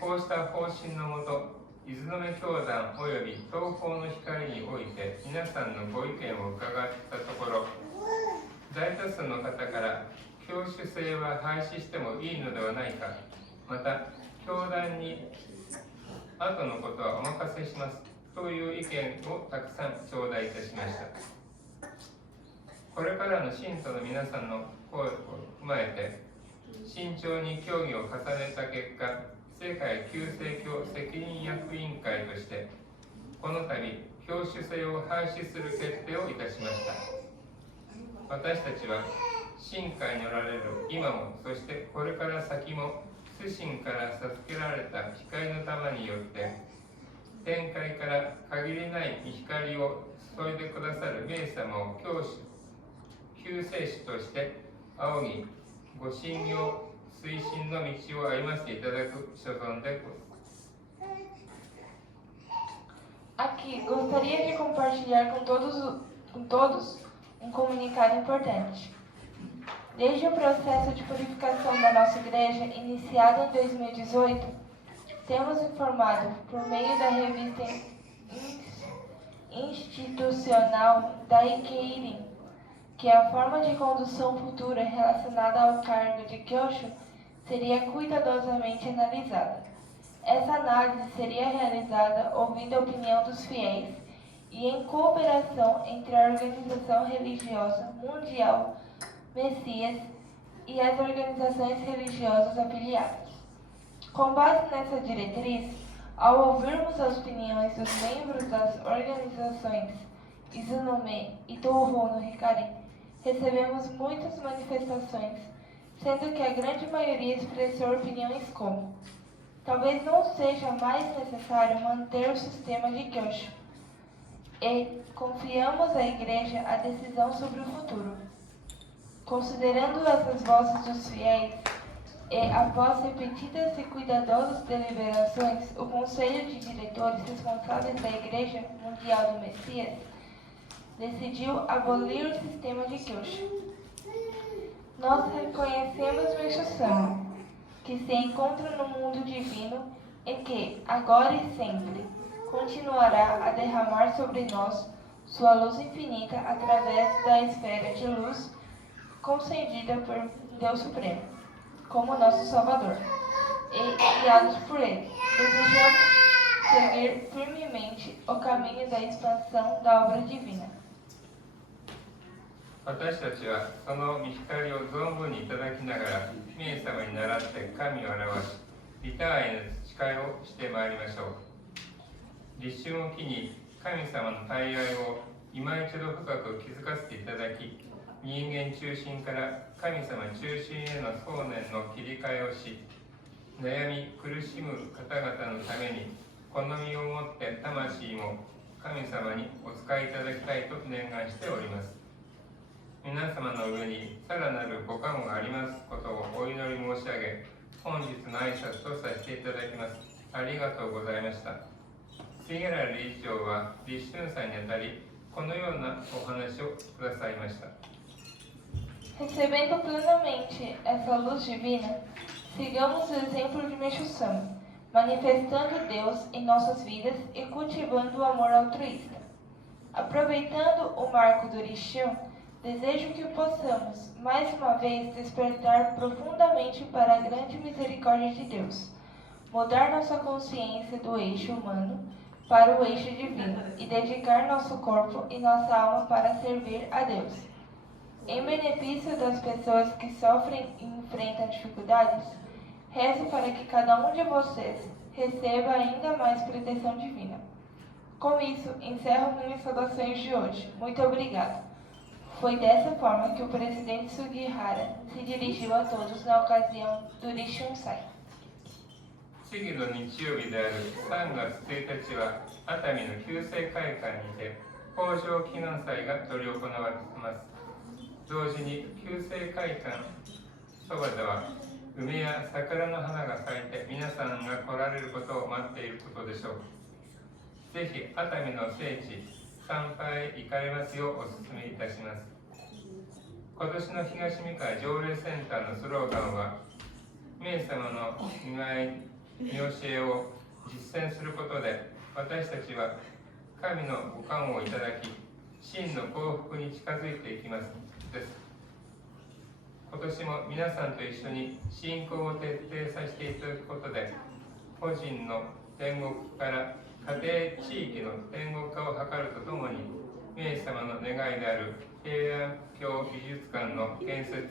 こうした方針のもと、伊豆目教団および東方の光において皆さんのご意見を伺ったところ、大多数の方から教主制は廃止してもいいのではないか、また教団に後のことはお任せしますという意見をたくさん頂戴いたしました。これからの信徒の皆さんの声を踏まえて、慎重に協議を重ねた結果、世界救世教責任役員会として、この度、教主制を廃止する決定をいたしました。私たちは、神界におられる今も、そしてこれから先も、出身から授けられた光の玉によって天界から限りない光を注いでくださる名様を救世主として仰ぎ、ご信用推進の道を歩ませていただく所存でございます。 Aqui gostaria de compartilhar com todos um comunicado importante. Desde o processo de purificação da nossa igreja, iniciado em 2018, temos informado por meio da revista institucional da Ikeirin que a forma de condução futura relacionada ao cargo de Kyosho seria cuidadosamente analisada. Essa análise seria realizada ouvindo a opinião dos fiéis e em cooperação entre a Organização Religiosa Mundial Messias e as organizações religiosas afiliadas. Com base nessa diretriz, ao ouvirmos as opiniões dos membros das organizações Izunome e Touhou no Hikari, recebemos muitas manifestações, sendo que a grande maioria expressou opiniões como: talvez não seja mais necessário manter o sistema de Kyosho, e confiamos à Igreja a decisão sobre o futuro. Considerando essas vozes dos fiéis, e após repetidas e cuidadosas deliberações, o Conselho de Diretores responsáveis da Igreja Mundial do Messias decidiu abolir o sistema de Kyosho. Nós reconhecemos Meixo-sama, que se encontra no mundo divino e que, agora e sempre, continuará a derramar sobre nós sua luz infinita através da esfera de luz concedida por Deus Supremo, como nosso Salvador, e guiados por Ele, desejamos seguir firmemente o caminho da expansão da obra divina. 私たちはその御光を存分にいただきながら、名様に倣って神を表し、リターンへの誓いをしてまいりましょう。立春を機に神様の大愛を今一度深く気づかせていただき、人間中心から神様中心への想念の切り替えをし、悩み苦しむ方々のために好みを持って魂も神様にお使いいただきたいと念願しております。皆様の上にさらなるご加護がありますことをお祈り申し上げ、本日の挨拶とさせていただきます。ありがとうございました。杉原理事長は立春祭にあたり、このようなお話をくださいました。Recebendo plenamente essa luz divina, sigamos o exemplo de Meixo-sama, manifestando Deus em nossas vidas e cultivando o amor altruísta. Aproveitando o marco do Rishon, desejo que possamos, mais uma vez, despertar profundamente para a grande misericórdia de Deus, mudar nossa consciência do eixo humano para o eixo divino e dedicar nosso corpo e nossa alma para servir a Deus. Em benefício das pessoas que sofrem e enfrentam dificuldades, rezo para que cada um de vocês receba ainda mais proteção divina. Com isso, encerro minhas saudações de hoje. Muito obrigado. Foi dessa forma que o presidente Sugihara se dirigiu a todos na ocasião do Rishonsai. 次の日曜日である3月1日は熱海の旧世会館にて北条祈願祭が執り行われます。同時に旧世会館そばでは梅や桜の花が咲いて皆さんが来られることを待っていることでしょう。ぜひ熱海の聖地参拝行かれますようお勧めいたします。今年の東三河条例センターのスローガンは、名様の御愛見教えを実践することで、私たちは神のご加護をいただき、真の幸福に近づいていきますです。今年も皆さんと一緒に信仰を徹底させていただくことで、個人の天国から家庭地域の天国化を図るとともに、名様の願いである平安京美術館の建設、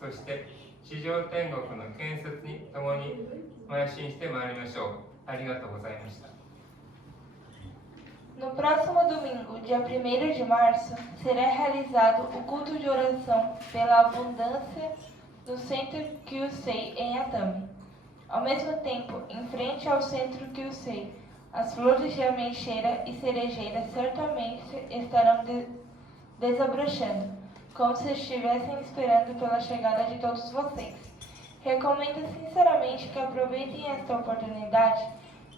そして地上天国の建設に共に邁進してまいりましょう。ありがとうございました。 No próximo domingo, dia 1º de março, será realizado o culto de oração pela abundância no Centro Kyusei em Atami. Ao mesmo tempo, em frente ao centro que o sei, as flores de ameixeira e cerejeira certamente estarão desabrochando, como se estivessem esperando pela chegada de todos vocês. Recomendo sinceramente que aproveitem esta oportunidade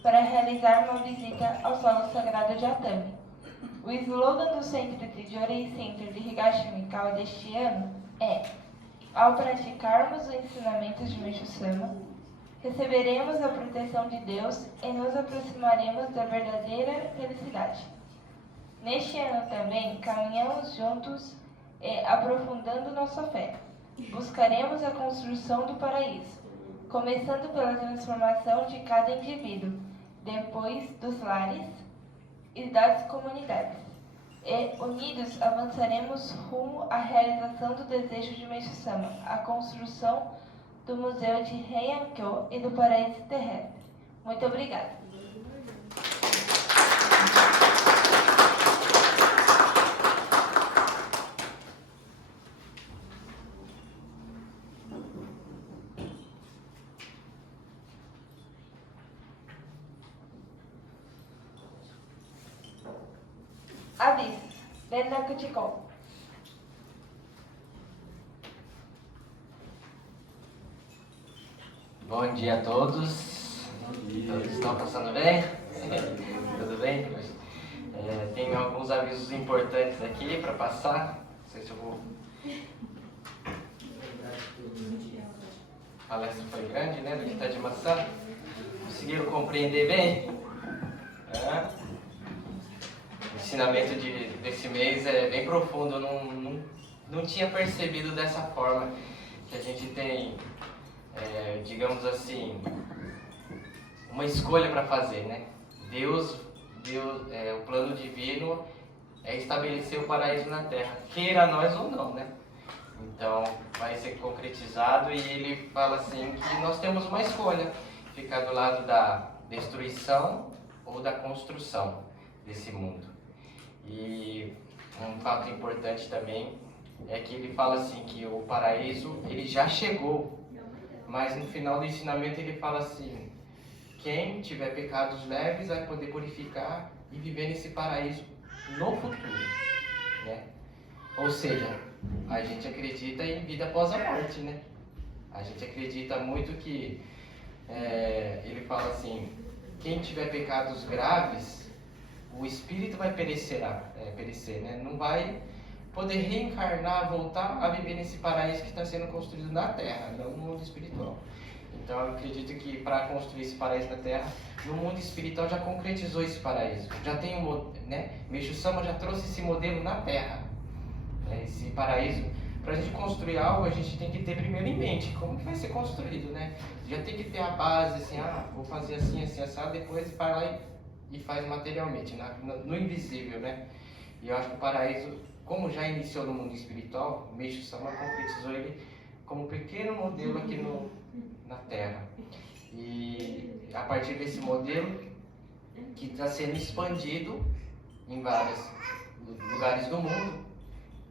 para realizar uma visita ao solo sagrado de Atami. O slogan do Centro de Jorei Centro de Higashimikawa deste ano é: ao praticarmos os ensinamentos de Meishu-sama, receberemos a proteção de Deus e nos aproximaremos da verdadeira felicidade. Neste ano também caminhamos juntos e aprofundando nossa fé. Buscaremos a construção do paraíso, começando pela transformação de cada indivíduo, depois dos lares e das comunidades. E, unidos, avançaremos rumo à realização do desejo de Meishu-sama, a construção do Museu de Heian-kyo e do Paraíso Terrestre. Muito obrigada. Aviso. Rennaku Chikon. Bom dia a todos. Todos estão passando bem? Tudo bem? Tenho alguns avisos importantes aqui para passar. Não sei se eu vou. A palestra foi grande, né? Do que está de maçã. Conseguiram compreender bem? O ensinamento desse mês é bem profundo. Eu não tinha percebido dessa forma que a gente tem, digamos assim, uma escolha para fazer, né? Deus, o plano divino é estabelecer o paraíso na Terra, queira nós ou não, né? Então vai ser concretizado, e ele fala assim que nós temos uma escolha: ficar do lado da destruição ou da construção desse mundo. E um fato importante também é que ele fala assim que o paraíso ele já chegou, mas no final do ensinamento ele fala assim: quem tiver pecados leves vai poder purificar e viver nesse paraíso no futuro, né? Ou seja, a gente acredita em vida após a morte, né? A gente acredita muito que ele fala assim: quem tiver pecados graves, o espírito vai perecer, né? Não vai poder reencarnar, voltar a viver nesse paraíso que está sendo construído na Terra, não no mundo espiritual. Então eu acredito que para construir esse paraíso na Terra, no mundo espiritual já concretizou esse paraíso. Já tem né? Meishu-sama já trouxe esse modelo na Terra. Esse paraíso, para a gente construir algo, a gente tem que ter primeiro em mente como que vai ser construído, né? Já tem que ter a base, assim, vou fazer assim, assim, assado, depois vai lá e faz materialmente, no invisível, né? E eu acho que o paraíso, como já iniciou no mundo espiritual, Meishu-sama concretizou ele como um pequeno modelo aqui na Terra. E a partir desse modelo, que está sendo expandido em vários lugares do mundo,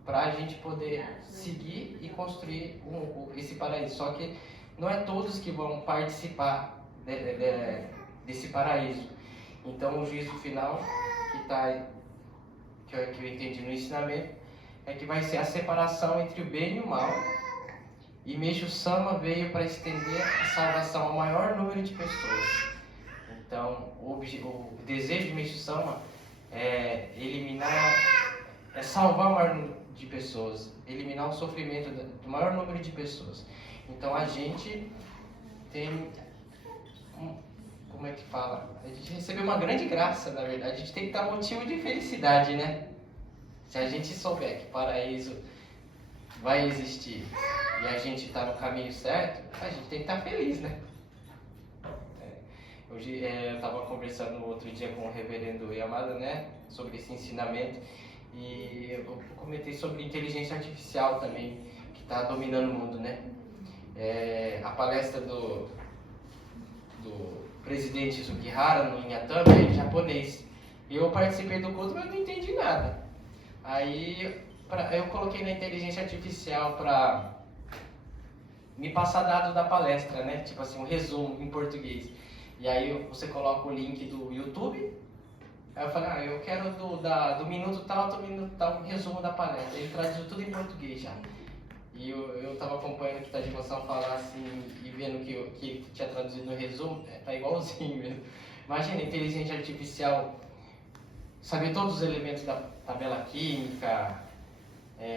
para a gente poder seguir e construir esse paraíso. Só que não é todos que vão participar desse paraíso. Então o juízo final que eu entendi no ensinamento é que vai ser a separação entre o bem e o mal. E Meishu-sama veio para estender a salvação ao maior número de pessoas. Então o desejo de Meishu-sama é salvar o maior número de pessoas, eliminar o sofrimento do maior número de pessoas. Então a gente tem como é que fala? A gente recebeu uma grande graça, na verdade. A gente tem que estar motivo de felicidade, né? Se a gente souber que o paraíso vai existir e a gente está no caminho certo, a gente tem que estar feliz, né? Hoje eu estava conversando outro dia com o reverendo Yamada, né? Sobre esse ensinamento. E eu comentei sobre inteligência artificial também, que está dominando o mundo, né? A palestra do presidente Sugihara no Atami é em japonês. E eu participei do culto, mas não entendi nada. Aí eu coloquei na inteligência artificial para me passar dados da palestra, né? Tipo assim, um resumo em português. E aí você coloca o link do YouTube. Aí eu falei, eu quero do minuto tal, um resumo da palestra. Ele traduziu tudo em português já. E eu tava acompanhando o que Tadeu Gonçalves falar assim, e vendo que ele tinha traduzido no resumo, tá igualzinho mesmo. Imagina, inteligência artificial saber todos os elementos da tabela química,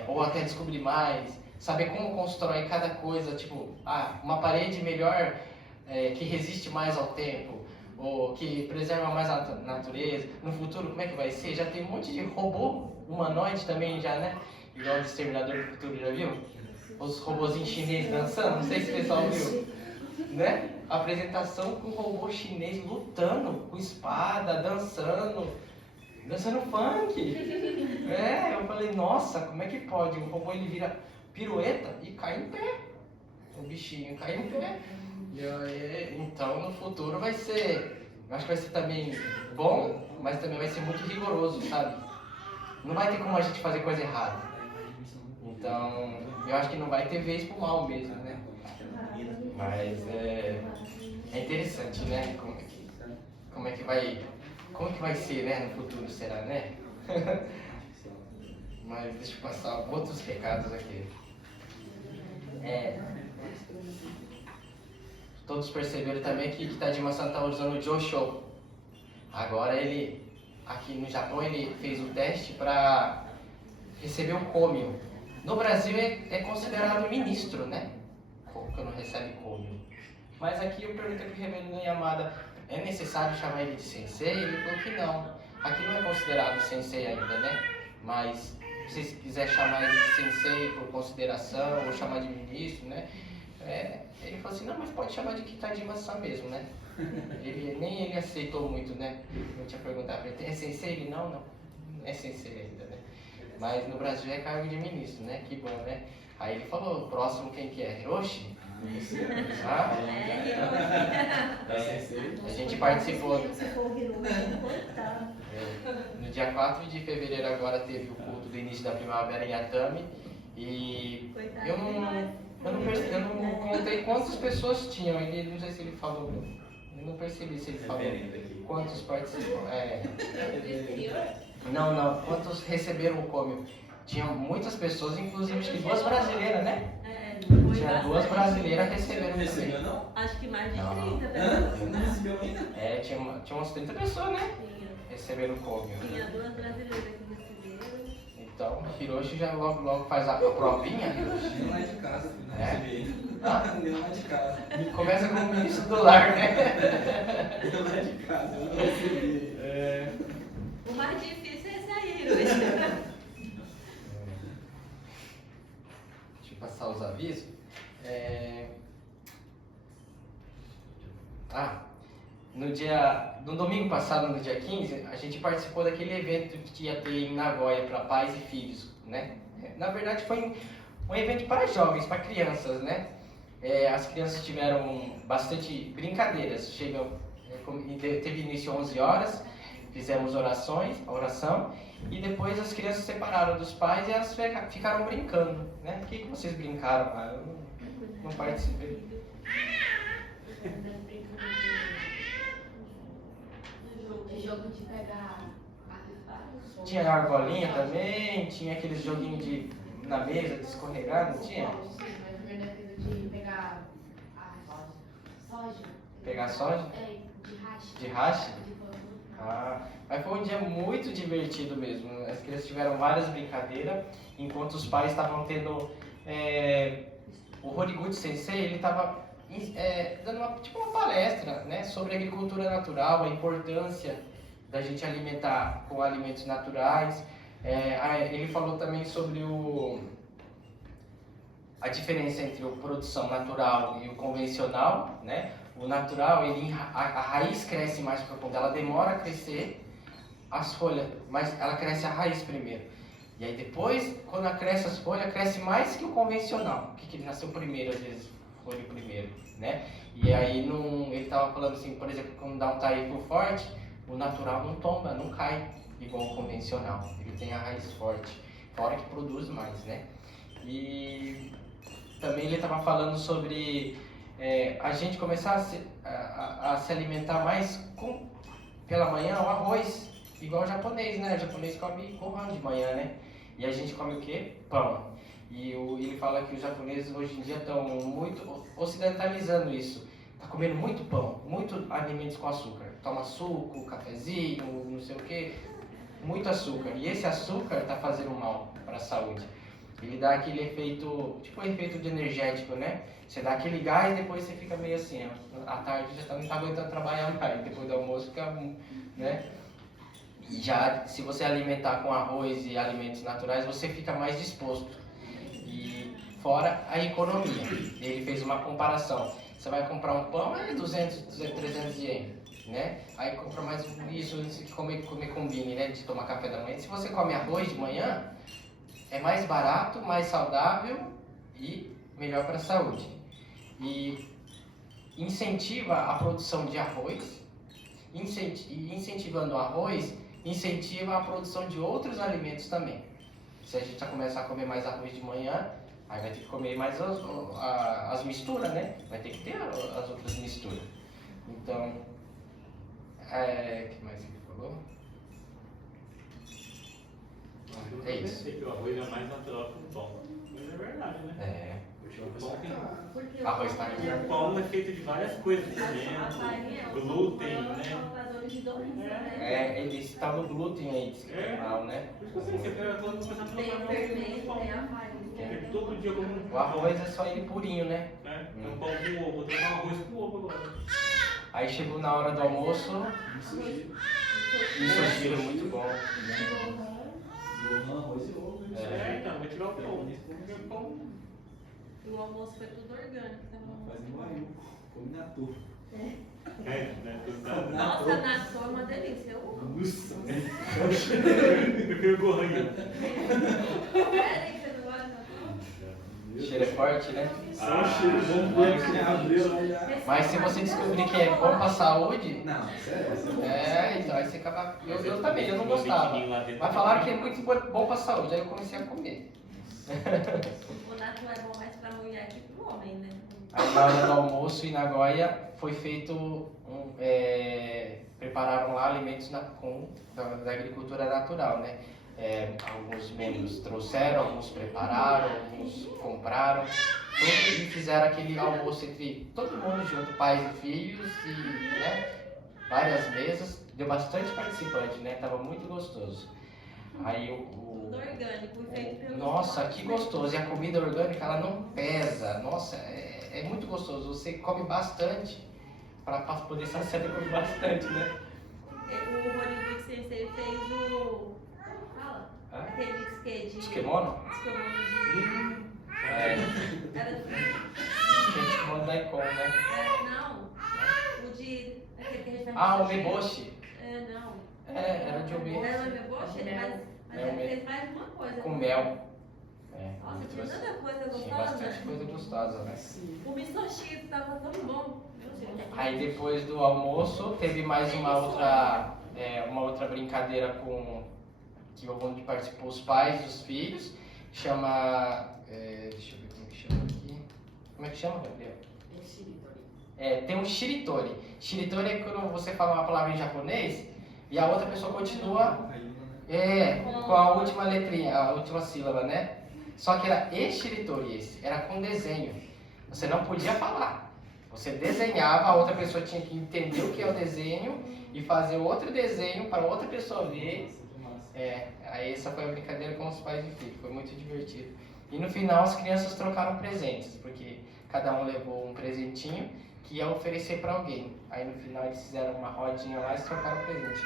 ou até descobrir mais, saber como constrói cada coisa, tipo, uma parede melhor que resiste mais ao tempo, ou que preserva mais a natureza. No futuro, como é que vai ser? Já tem um monte de robô humanoide também já, né? Igual o Exterminador do Futuro, já viu? Os robozinhos chineses dançando, não sei se o pessoal viu, né? Apresentação com um robô chinês lutando com espada, dançando funk. Eu falei, nossa, como é que pode? O robô ele vira pirueta e cai em pé. O bichinho cai em pé. Então no futuro vai ser, eu acho que vai ser também bom, mas também vai ser muito rigoroso, sabe? Não vai ter como a gente fazer coisa errada. Então, eu acho que não vai ter vez pro mal mesmo, né? Mas é interessante, né? Como é que vai ser, né? No futuro, será, né? Mas deixa eu passar outros recados aqui. Todos perceberam também que Tajima-san está usando o Joshou. Agora aqui no Japão, ele fez o teste para receber um Komio. No Brasil é considerado ministro, né? Quando recebe Komio. Mas aqui eu perguntei para o Reverendo Yamada, é necessário chamar ele de sensei? Ele falou que não. Aqui não é considerado sensei ainda, né? Mas se você quiser chamar ele de sensei por consideração, ou chamar de ministro, né? Ele falou assim, não, mas pode chamar de Kitajima-san mesmo, né? Nem ele aceitou muito, né? Eu tinha perguntado para ele, é sensei? Ele, não é sensei ainda, né? Mas no Brasil é cargo de ministro, né? Que bom, né? Aí ele falou, o próximo quem que é? Hiroshi? A gente participou. No dia 4 de fevereiro agora teve o culto do início da primavera em Atami. E eu não contei quantas pessoas tinham. Não sei se ele falou. Eu não percebi se ele falou quantos participam. Não. Quantos receberam o Komio? Tinham muitas pessoas, inclusive acho que 2 brasileiras, né? Tinha 2 brasileiras receberam também. Não? Acho que mais de 30 pessoas. Não recebeu ainda? Tinha umas 30 pessoas, né? Receberam o Komio. Tinha 2 brasileiras que receberam. Então, Hiroshi já logo faz a provinha, Hiroshi. Nem lá de casa, filho, não recebi. Nem lá de casa. Começa com o ministro do lar, né? Nem lá de casa, eu não recebi. O mais difícil é sair, Hiroshi. Deixa eu passar os avisos. No domingo passado, no dia 15, a gente participou daquele evento que ia ter em Nagoya para pais e filhos, né? Na verdade foi um evento para jovens, para crianças, né? As crianças tiveram bastante brincadeiras. Teve início às 11 horas, fizemos oração, e depois as crianças se separaram dos pais e elas ficaram brincando, né? O que vocês brincaram lá? Eu não participei. Jogo de pegar. Tinha argolinha também, tinha aqueles joguinhos na mesa de escorregar, não tinha? Sim, mas o meu é de pegar soja. Pegar soja? De racha. De racha? Mas foi um dia muito divertido mesmo. As crianças tiveram várias brincadeiras, enquanto os pais estavam tendo. O Horiguchi Sensei, ele estava dando uma palestra, né, sobre agricultura natural, a importância da gente alimentar com alimentos naturais. Ele falou também sobre a diferença entre a produção natural e o convencional, né? O natural, a raiz cresce mais profunda, ela demora a crescer as folhas, mas ela cresce a raiz primeiro. E aí depois, quando cresce as folhas, cresce mais que o convencional, que ele nasceu primeiro, às vezes folha primeiro, né? E aí ele estava falando assim, por exemplo, quando dá um taífo forte, o natural não tomba, não cai igual o convencional. Ele tem a raiz forte, fora que produz mais, né? E também ele estava falando sobre a gente começar a se alimentar mais pela manhã o arroz, igual o japonês, né? O japonês come gohan de manhã, né? E a gente come o quê? Pão. E ele fala que os japoneses hoje em dia estão muito ocidentalizando isso. Tá comendo muito pão, muito alimentos com açúcar. Toma suco, cafezinho, não sei o quê, muito açúcar. E esse açúcar tá fazendo mal para a saúde. Ele dá aquele efeito, tipo um efeito de energético, né? Você dá aquele gás e depois você fica meio assim, ó, à tarde já não tá aguentando trabalhar mais, depois do almoço fica, né? E já, se você alimentar com arroz e alimentos naturais, você fica mais disposto. E fora a economia, ele fez uma comparação. Você vai comprar um pão, é 200, 300 ien, né? Aí compra mais isso que comer combine, né? De tomar café da manhã. Se você come arroz de manhã, é mais barato, mais saudável e melhor para a saúde. E incentiva a produção de arroz, incentivando o arroz, incentiva a produção de outros alimentos também. Se a gente já começar a comer mais arroz de manhã, aí vai ter que comer mais as misturas, né? Vai ter que ter as outras misturas. Então, o que mais ele falou? É isso. Eu pensei que o arroz é mais natural que o pão. Mas é verdade, né? O arroz tá O pão é feito de várias coisas, glúten, né? Esse tal do glúten aí, diz que é mal, né? Por isso que eu sei, você pega todo mundo começar a Tem tomar fermento, pão. tem a farinha. Todo dia eu como um O arroz é só ele purinho, né? um pão com ovo, vou tomar arroz com ovo agora. Aí chegou na hora do almoço, misogyro muito bom. Arroz e ovo. Então, vai tirar o pão. Porque o pão. O almoço foi tudo orgânico. Faz no Mayu, come na tua. Né? Nossa, nato é uma delícia. Eu amo. Nossa, Eu prefiro gorranha. É, que você não gosta de O cheiro é forte, né? só o cheiro bom que abriu lá já. Mas se você descobrir que é bom pra saúde, Não, sério. então aí você acaba. Eu também, eu não gostava. Mas falaram que é muito bom pra saúde, aí eu comecei a comer. O nato é bom mais pra mulher que pro homem, né? Aí na hora do almoço em Nagoya foi feito prepararam lá alimentos da agricultura natural, né? Alguns membros trouxeram, alguns prepararam, alguns compraram, todos e fizeram aquele almoço entre todo mundo junto, pais e filhos, e né, várias mesas, deu bastante participante, né? Tava muito gostoso. Aí Tudo orgânico, feito pelo. nossa, que gostoso! E a comida orgânica ela não pesa, nossa, é muito gostoso. Você come bastante para poder saciar depois bastante, né? O Rodrigo Sensei fez o. Fala? Aquele skate. Tsukimono? Tsukimono É, de. Era de. Tsukimono daikon, né? Não. O de. Aquele que a gente vai Ah, o meboshi. Não. Era de ouvir. Era o meboshi, mas ele fez mais uma coisa. Com mel. Nossa, ele tinha trouxe- tanta coisa tinha gostosa. bastante coisa gostosa, né? O misoshi tava tão bom. Meu Deus. Aí depois do almoço teve mais uma outra brincadeira que onde participou os pais e os filhos. Chama. Deixa eu ver como que chama aqui. Como é que chama, Gabriel? Tem um shiritori. Shiritori é quando você fala uma palavra em japonês e a outra pessoa continua com a última letrinha, a última sílaba, né? Só que era shiritori esse, era com desenho. Você não podia falar. Você desenhava, a outra pessoa tinha que entender o que é o desenho e fazer outro desenho para outra pessoa ver. Aí essa foi a brincadeira com os pais e filhos, foi muito divertido. E no final as crianças trocaram presentes, porque cada um levou um presentinho que ia oferecer para alguém. Aí no final eles fizeram uma rodinha lá e trocaram presente.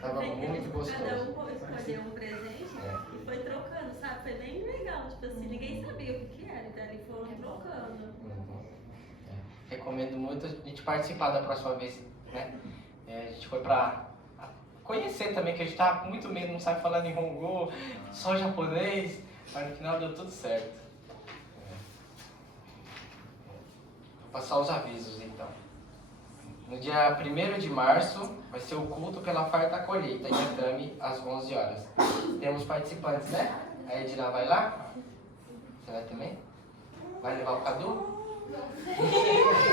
Tava muito gostoso. Cada um escolheu um presente e foi trocando, sabe? Foi bem legal. Tipo assim, ninguém sabia o que era, então eles foram trocando. Recomendo muito a gente participar da próxima vez, né? A gente foi pra conhecer também, que a gente tava com muito medo, não sabe falar Nihongo, só japonês, mas no final deu tudo certo. Vou passar os avisos então. No dia 1º de março vai ser o culto pela farta colheita em Atami às 11 horas. Temos participantes, né? A Edna vai lá? Você vai também? Vai levar o Cadu?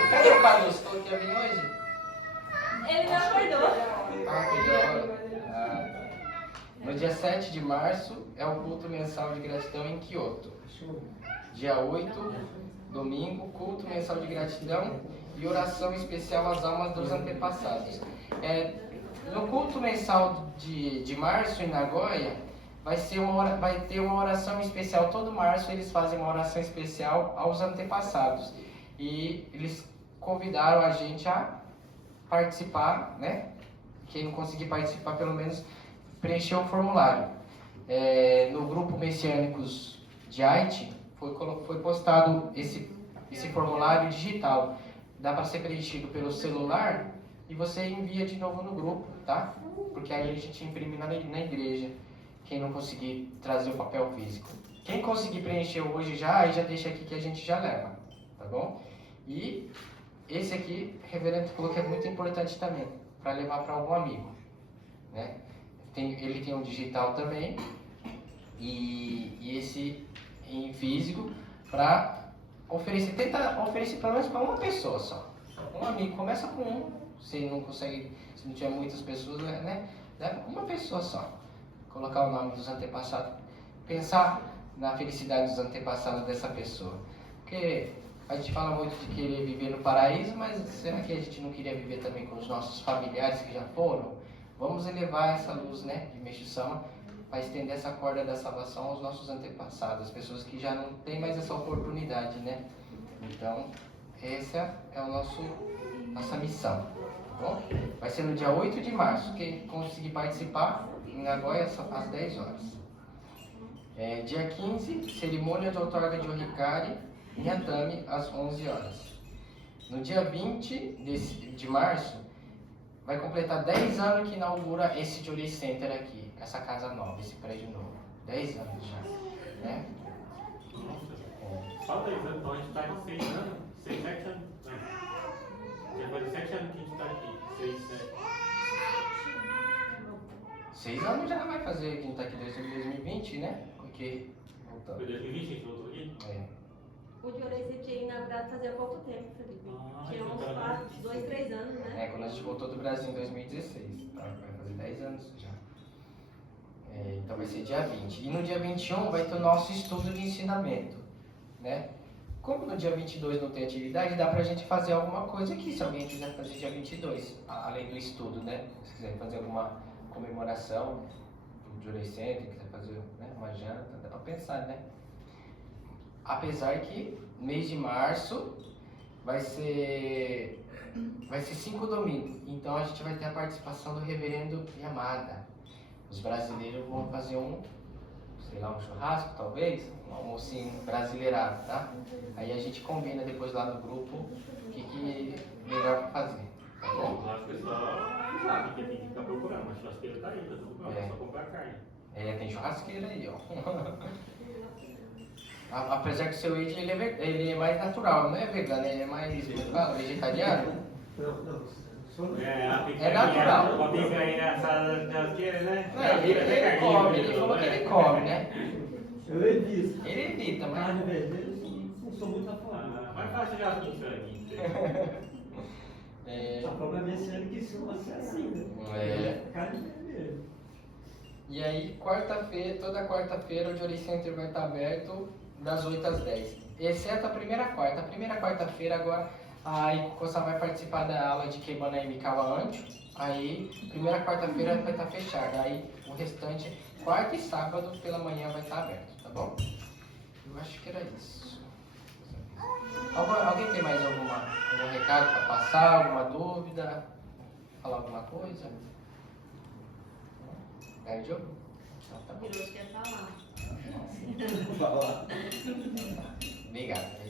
Cadê o Cadu? Você falou que ia vir hoje? Ele não acordou. Ah, que tá. No dia 7 de março é o culto mensal de gratidão em Kyoto. Dia 8, domingo, culto mensal de gratidão e oração especial às almas dos antepassados. No culto mensal de março em Nagoya, vai ter uma oração especial. Todo março eles fazem uma oração especial aos antepassados. E eles convidaram a gente a participar, né? Quem não conseguir participar, pelo menos preencher o formulário. No grupo Messiânicos de Haiti, foi postado esse formulário digital. Dá para ser preenchido pelo celular e você envia de novo no grupo, tá? Porque aí a gente imprime na igreja, quem não conseguir trazer o papel físico. Quem conseguir preencher hoje aí já deixa aqui que a gente já leva, tá bom? E esse aqui, o reverendo falou que é muito importante também, para levar para algum amigo, né? Ele tem um digital também, e esse em físico, para oferecer, tenta oferecer pelo menos para uma pessoa só. Um amigo, começa com um, se não consegue, se não tiver muitas pessoas, né? Uma pessoa só. Colocar o nome dos antepassados, pensar na felicidade dos antepassados dessa pessoa. Porque a gente fala muito de querer viver no paraíso, mas será que a gente não queria viver também com os nossos familiares que já foram? Vamos elevar essa luz, né, de Meixo Sama, para estender essa corda da salvação aos nossos antepassados, as pessoas que já não têm mais essa oportunidade, né? Então, essa é a nossa missão, tá bom? Vai ser no dia 8 de março, quem conseguir participar, em Nagoya, às 10 horas. Dia 15, cerimônia de outorga de Orikari, em Atami, às 11 horas. No dia 20 de março, vai completar 10 anos que inaugura esse Jolie Center aqui, essa casa nova, esse prédio novo. 10 anos já, né? Só 10 anos, então a gente está com 6 anos, 6, 7 anos. Já faz 7 anos que a gente está aqui, 6, 7. 6 anos já vai fazer, que a gente está aqui desde 2020, né? Porque, voltando. Foi 2020 a gente voltou aqui? O Diorei você tinha inaugurado fazia pouco tempo, Felipe. Tinha uns 2, 3 anos, né? Quando a gente voltou do Brasil em 2016, tá? Vai fazer 10 anos já. Então vai ser dia 20. E no dia 21 vai ter o nosso estudo de ensinamento, né? Como no dia 22 não tem atividade, dá pra gente fazer alguma coisa aqui, se alguém quiser fazer dia 22, além do estudo, né? Se quiser fazer alguma comemoração do Jolie Center, quiser fazer, né, uma janta, dá pra pensar, né? Apesar que mês de março vai ser 5 domingos, então a gente vai ter a participação do reverendo Yamada. Os brasileiros vão fazer um churrasco talvez, um almocinho brasileirado, tá? Aí a gente combina depois lá no grupo o que é melhor pra fazer, tá bom? Lá o pessoal sabe que tem que ficar procurando, mas a churrasqueira tá aí, tá tudo pronto, é só comprar carne. Tem churrasqueira aí, ó. Apesar que o seu Ed, ele é mais natural, não é vegano, ele é mais, vegetariano. É natural. Uma picanha assada na churrasqueira, né? Ele come, ele falou que ele come, né? Eu evito. Ele evita, mas... Carne vermelha, não sou muito a favor. Mas fácil já com sangue. O problema é sendo que isso vai ser assim, né? Carne vermelha. E aí, toda quarta-feira o Jolie Center vai estar aberto das 8 às 10. Exceto a primeira quarta. A primeira quarta-feira agora a Ikuko-san vai participar da aula de Kebana e Mikawa Ancho. Aí, primeira quarta-feira vai estar fechada. Aí, o restante, quarta e sábado pela manhã vai estar aberto, tá bom? Eu acho que era isso. Alguém tem mais algum recado para passar? Alguma dúvida? Falar alguma coisa? Então, tá bom. Eu acho que ia falar. Vou falar. Obrigado.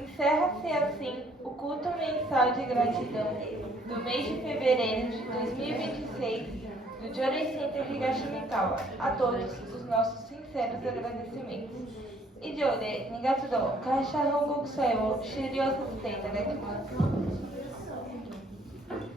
Encerra-se assim o culto mensal de gratidão do mês de fevereiro de 2026 do Jory Center Higashimikawa, a todos os nossos sinceros agradecimentos. 以上で2月度会社報告会を終了させていただきます。